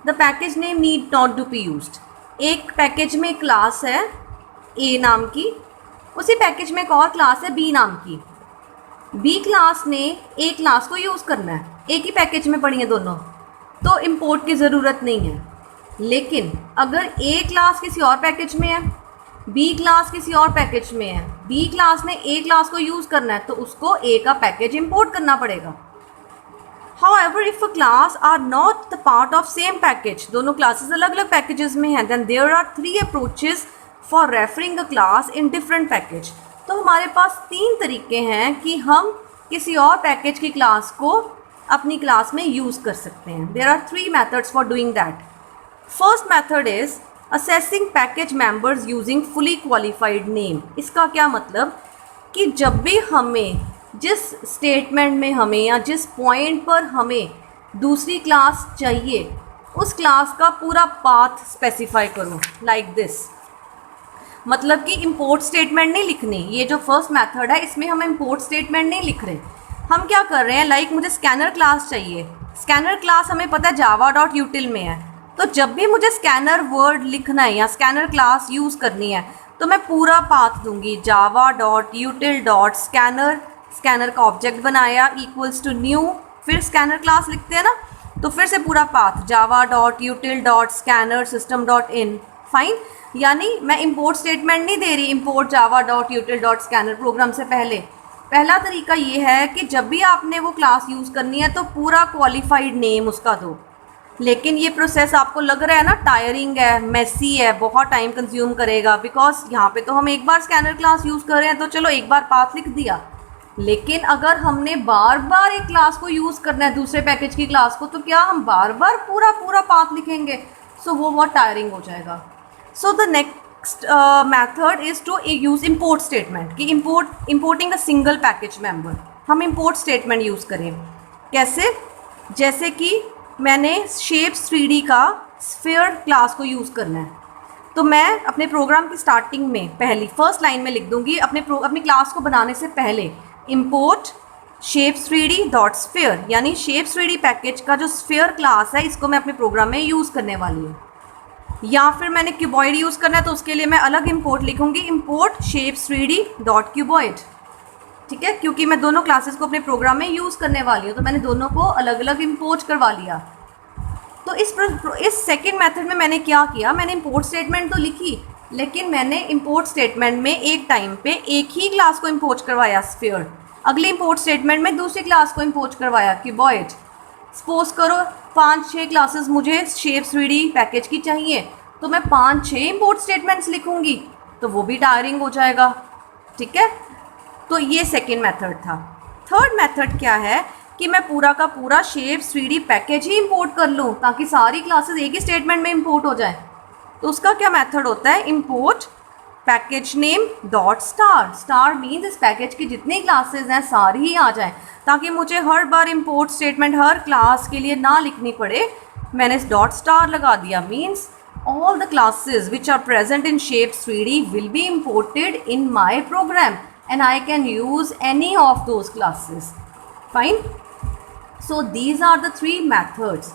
the package name need not to be used. एक पैकेज में क्लास है ए नाम की, उसी पैकेज में एक और क्लास है बी नाम की। बी क्लास ने ए क्लास को यूज़ करना है, एक ही पैकेज में पड़ी है दोनों, तो इंपोर्ट की ज़रूरत नहीं है। लेकिन अगर ए क्लास किसी और पैकेज में है, बी क्लास किसी और पैकेज में है, बी क्लास ने ए क्लास को यूज़ करना है, तो उसको ए का पैकेज इंपोर्ट करना पड़ेगा। However, if a class are not the part of same package, दोनों क्लासेस अलग अलग पैकेजेस में हैं, then there are 3 approaches for referring a class in different package. तो हमारे पास 3 तरीके हैं कि हम किसी और पैकेज की क्लास को अपनी क्लास में यूज़ कर सकते हैं। There are 3 methods for doing that. First method is assessing package members using fully qualified name. इसका क्या मतलब कि जब भी हमें जिस स्टेटमेंट में हमें या जिस पॉइंट पर हमें दूसरी क्लास चाहिए, उस क्लास का पूरा पाथ स्पेसिफाई करो, लाइक दिस। मतलब कि इंपोर्ट स्टेटमेंट नहीं लिखनी। ये जो फर्स्ट मेथड है इसमें हम इंपोर्ट स्टेटमेंट नहीं लिख रहे। हम क्या कर रहे हैं, लाइक मुझे स्कैनर क्लास चाहिए, स्कैनर क्लास हमें पता है java.util में है, तो जब भी मुझे स्कैनर वर्ड लिखना है या स्कैनर क्लास यूज़ करनी है तो मैं पूरा पाथ दूंगी, java.util.scanner, स्कैनर का ऑब्जेक्ट बनाया इक्वल्स टू न्यू, फिर स्कैनर क्लास लिखते हैं ना, तो फिर से पूरा पाथ java.util.scanner system.in। फाइन। यानी मैं इंपोर्ट स्टेटमेंट नहीं दे रही, इंपोर्ट java.util.scanner प्रोग्राम से पहले। पहला तरीका ये है कि जब भी आपने वो क्लास यूज़ करनी है तो पूरा क्वालिफाइड नेम उसका दो। लेकिन ये प्रोसेस आपको लग रहा है ना टायरिंग है, मेसी है, बहुत टाइम कंज्यूम करेगा, बिकॉज यहाँ पे तो हम एक बार स्कैनर क्लास यूज़ कर रहे हैं तो चलो एक बार पाथ लिख दिया। लेकिन अगर हमने बार बार एक क्लास को यूज़ करना है दूसरे पैकेज की क्लास को, तो क्या हम बार बार पूरा पाथ लिखेंगे? सो वो बहुत टायरिंग हो जाएगा। So the next method is to use import statement, कि importing a single package member. हम इंपोर्ट स्टेटमेंट यूज़ करें कैसे? जैसे कि मैंने शेप्स 3D का स्फीयर क्लास को यूज़ करना है, तो मैं अपने प्रोग्राम की स्टार्टिंग में पहली फर्स्ट लाइन में लिख दूंगी अपनी क्लास को बनाने से पहले, इंपोर्ट shapes3d.sphere, यानी shapes3d पैकेज का जो sphere क्लास है इसको मैं अपने प्रोग्राम में यूज़ करने वाली हूँ। या फिर मैंने क्यूबॉइड यूज़ करना है तो उसके लिए मैं अलग इंपोर्ट लिखूँगी, इंपोर्ट shapes3d.cuboid, ठीक है, क्योंकि मैं दोनों क्लासेस को अपने प्रोग्राम में यूज़ करने वाली हूँ तो मैंने दोनों को अलग अलग इंपोर्ट करवा लिया। तो इस सेकेंड मेथड में मैंने क्या किया, मैंने इंपोर्ट स्टेटमेंट तो लिखी, लेकिन मैंने इंपोर्ट स्टेटमेंट में एक टाइम पे एक ही क्लास को इंपोर्ट करवाया स्फीयर, अगले इंपोर्ट स्टेटमेंट में दूसरी क्लास को इंपोर्ट करवाया क्यूबॉइड। सपोज करो 5-6 क्लासेस मुझे shapes3d पैकेज की चाहिए तो मैं 5-6 इंपोर्ट स्टेटमेंट्स लिखूंगी तो वो भी टायरिंग हो जाएगा, ठीक है। तो ये सेकेंड मेथड था। थर्ड मेथड क्या है कि मैं पूरा का पूरा shapes3d पैकेज ही इंपोर्ट कर लूँ ताकि सारी क्लासेस एक ही स्टेटमेंट में इंपोर्ट हो जाए। तो उसका क्या मेथड होता है, import package name dot star. Star means इस पैकेज की जितनी क्लासेस हैं सारी ही आ जाएं ताकि मुझे हर बार इंपोर्ट स्टेटमेंट हर क्लास के लिए ना लिखनी पड़े। मैंने इस डॉट स्टार लगा दिया, means all the classes which are present in shapes3d will be imported in my program and I can use any of those classes. Fine. So these are the three methods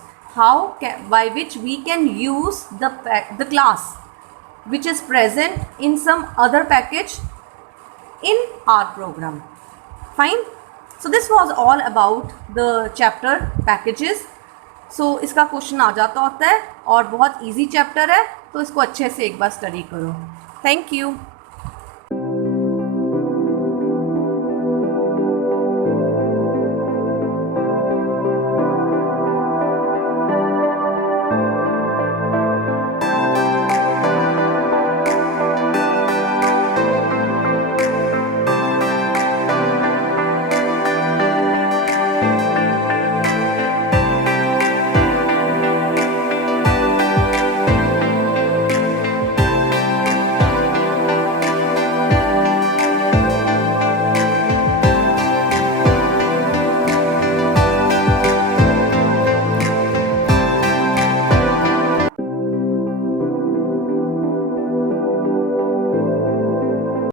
by which we can use the class which is present in some other package in our program. Fine. So this was all about the chapter packages. इसका क्वेश्चन आ जाता होता है और बहुत इजी चैप्टर है तो इसको अच्छे से एक बार स्टडी करो। Thank you.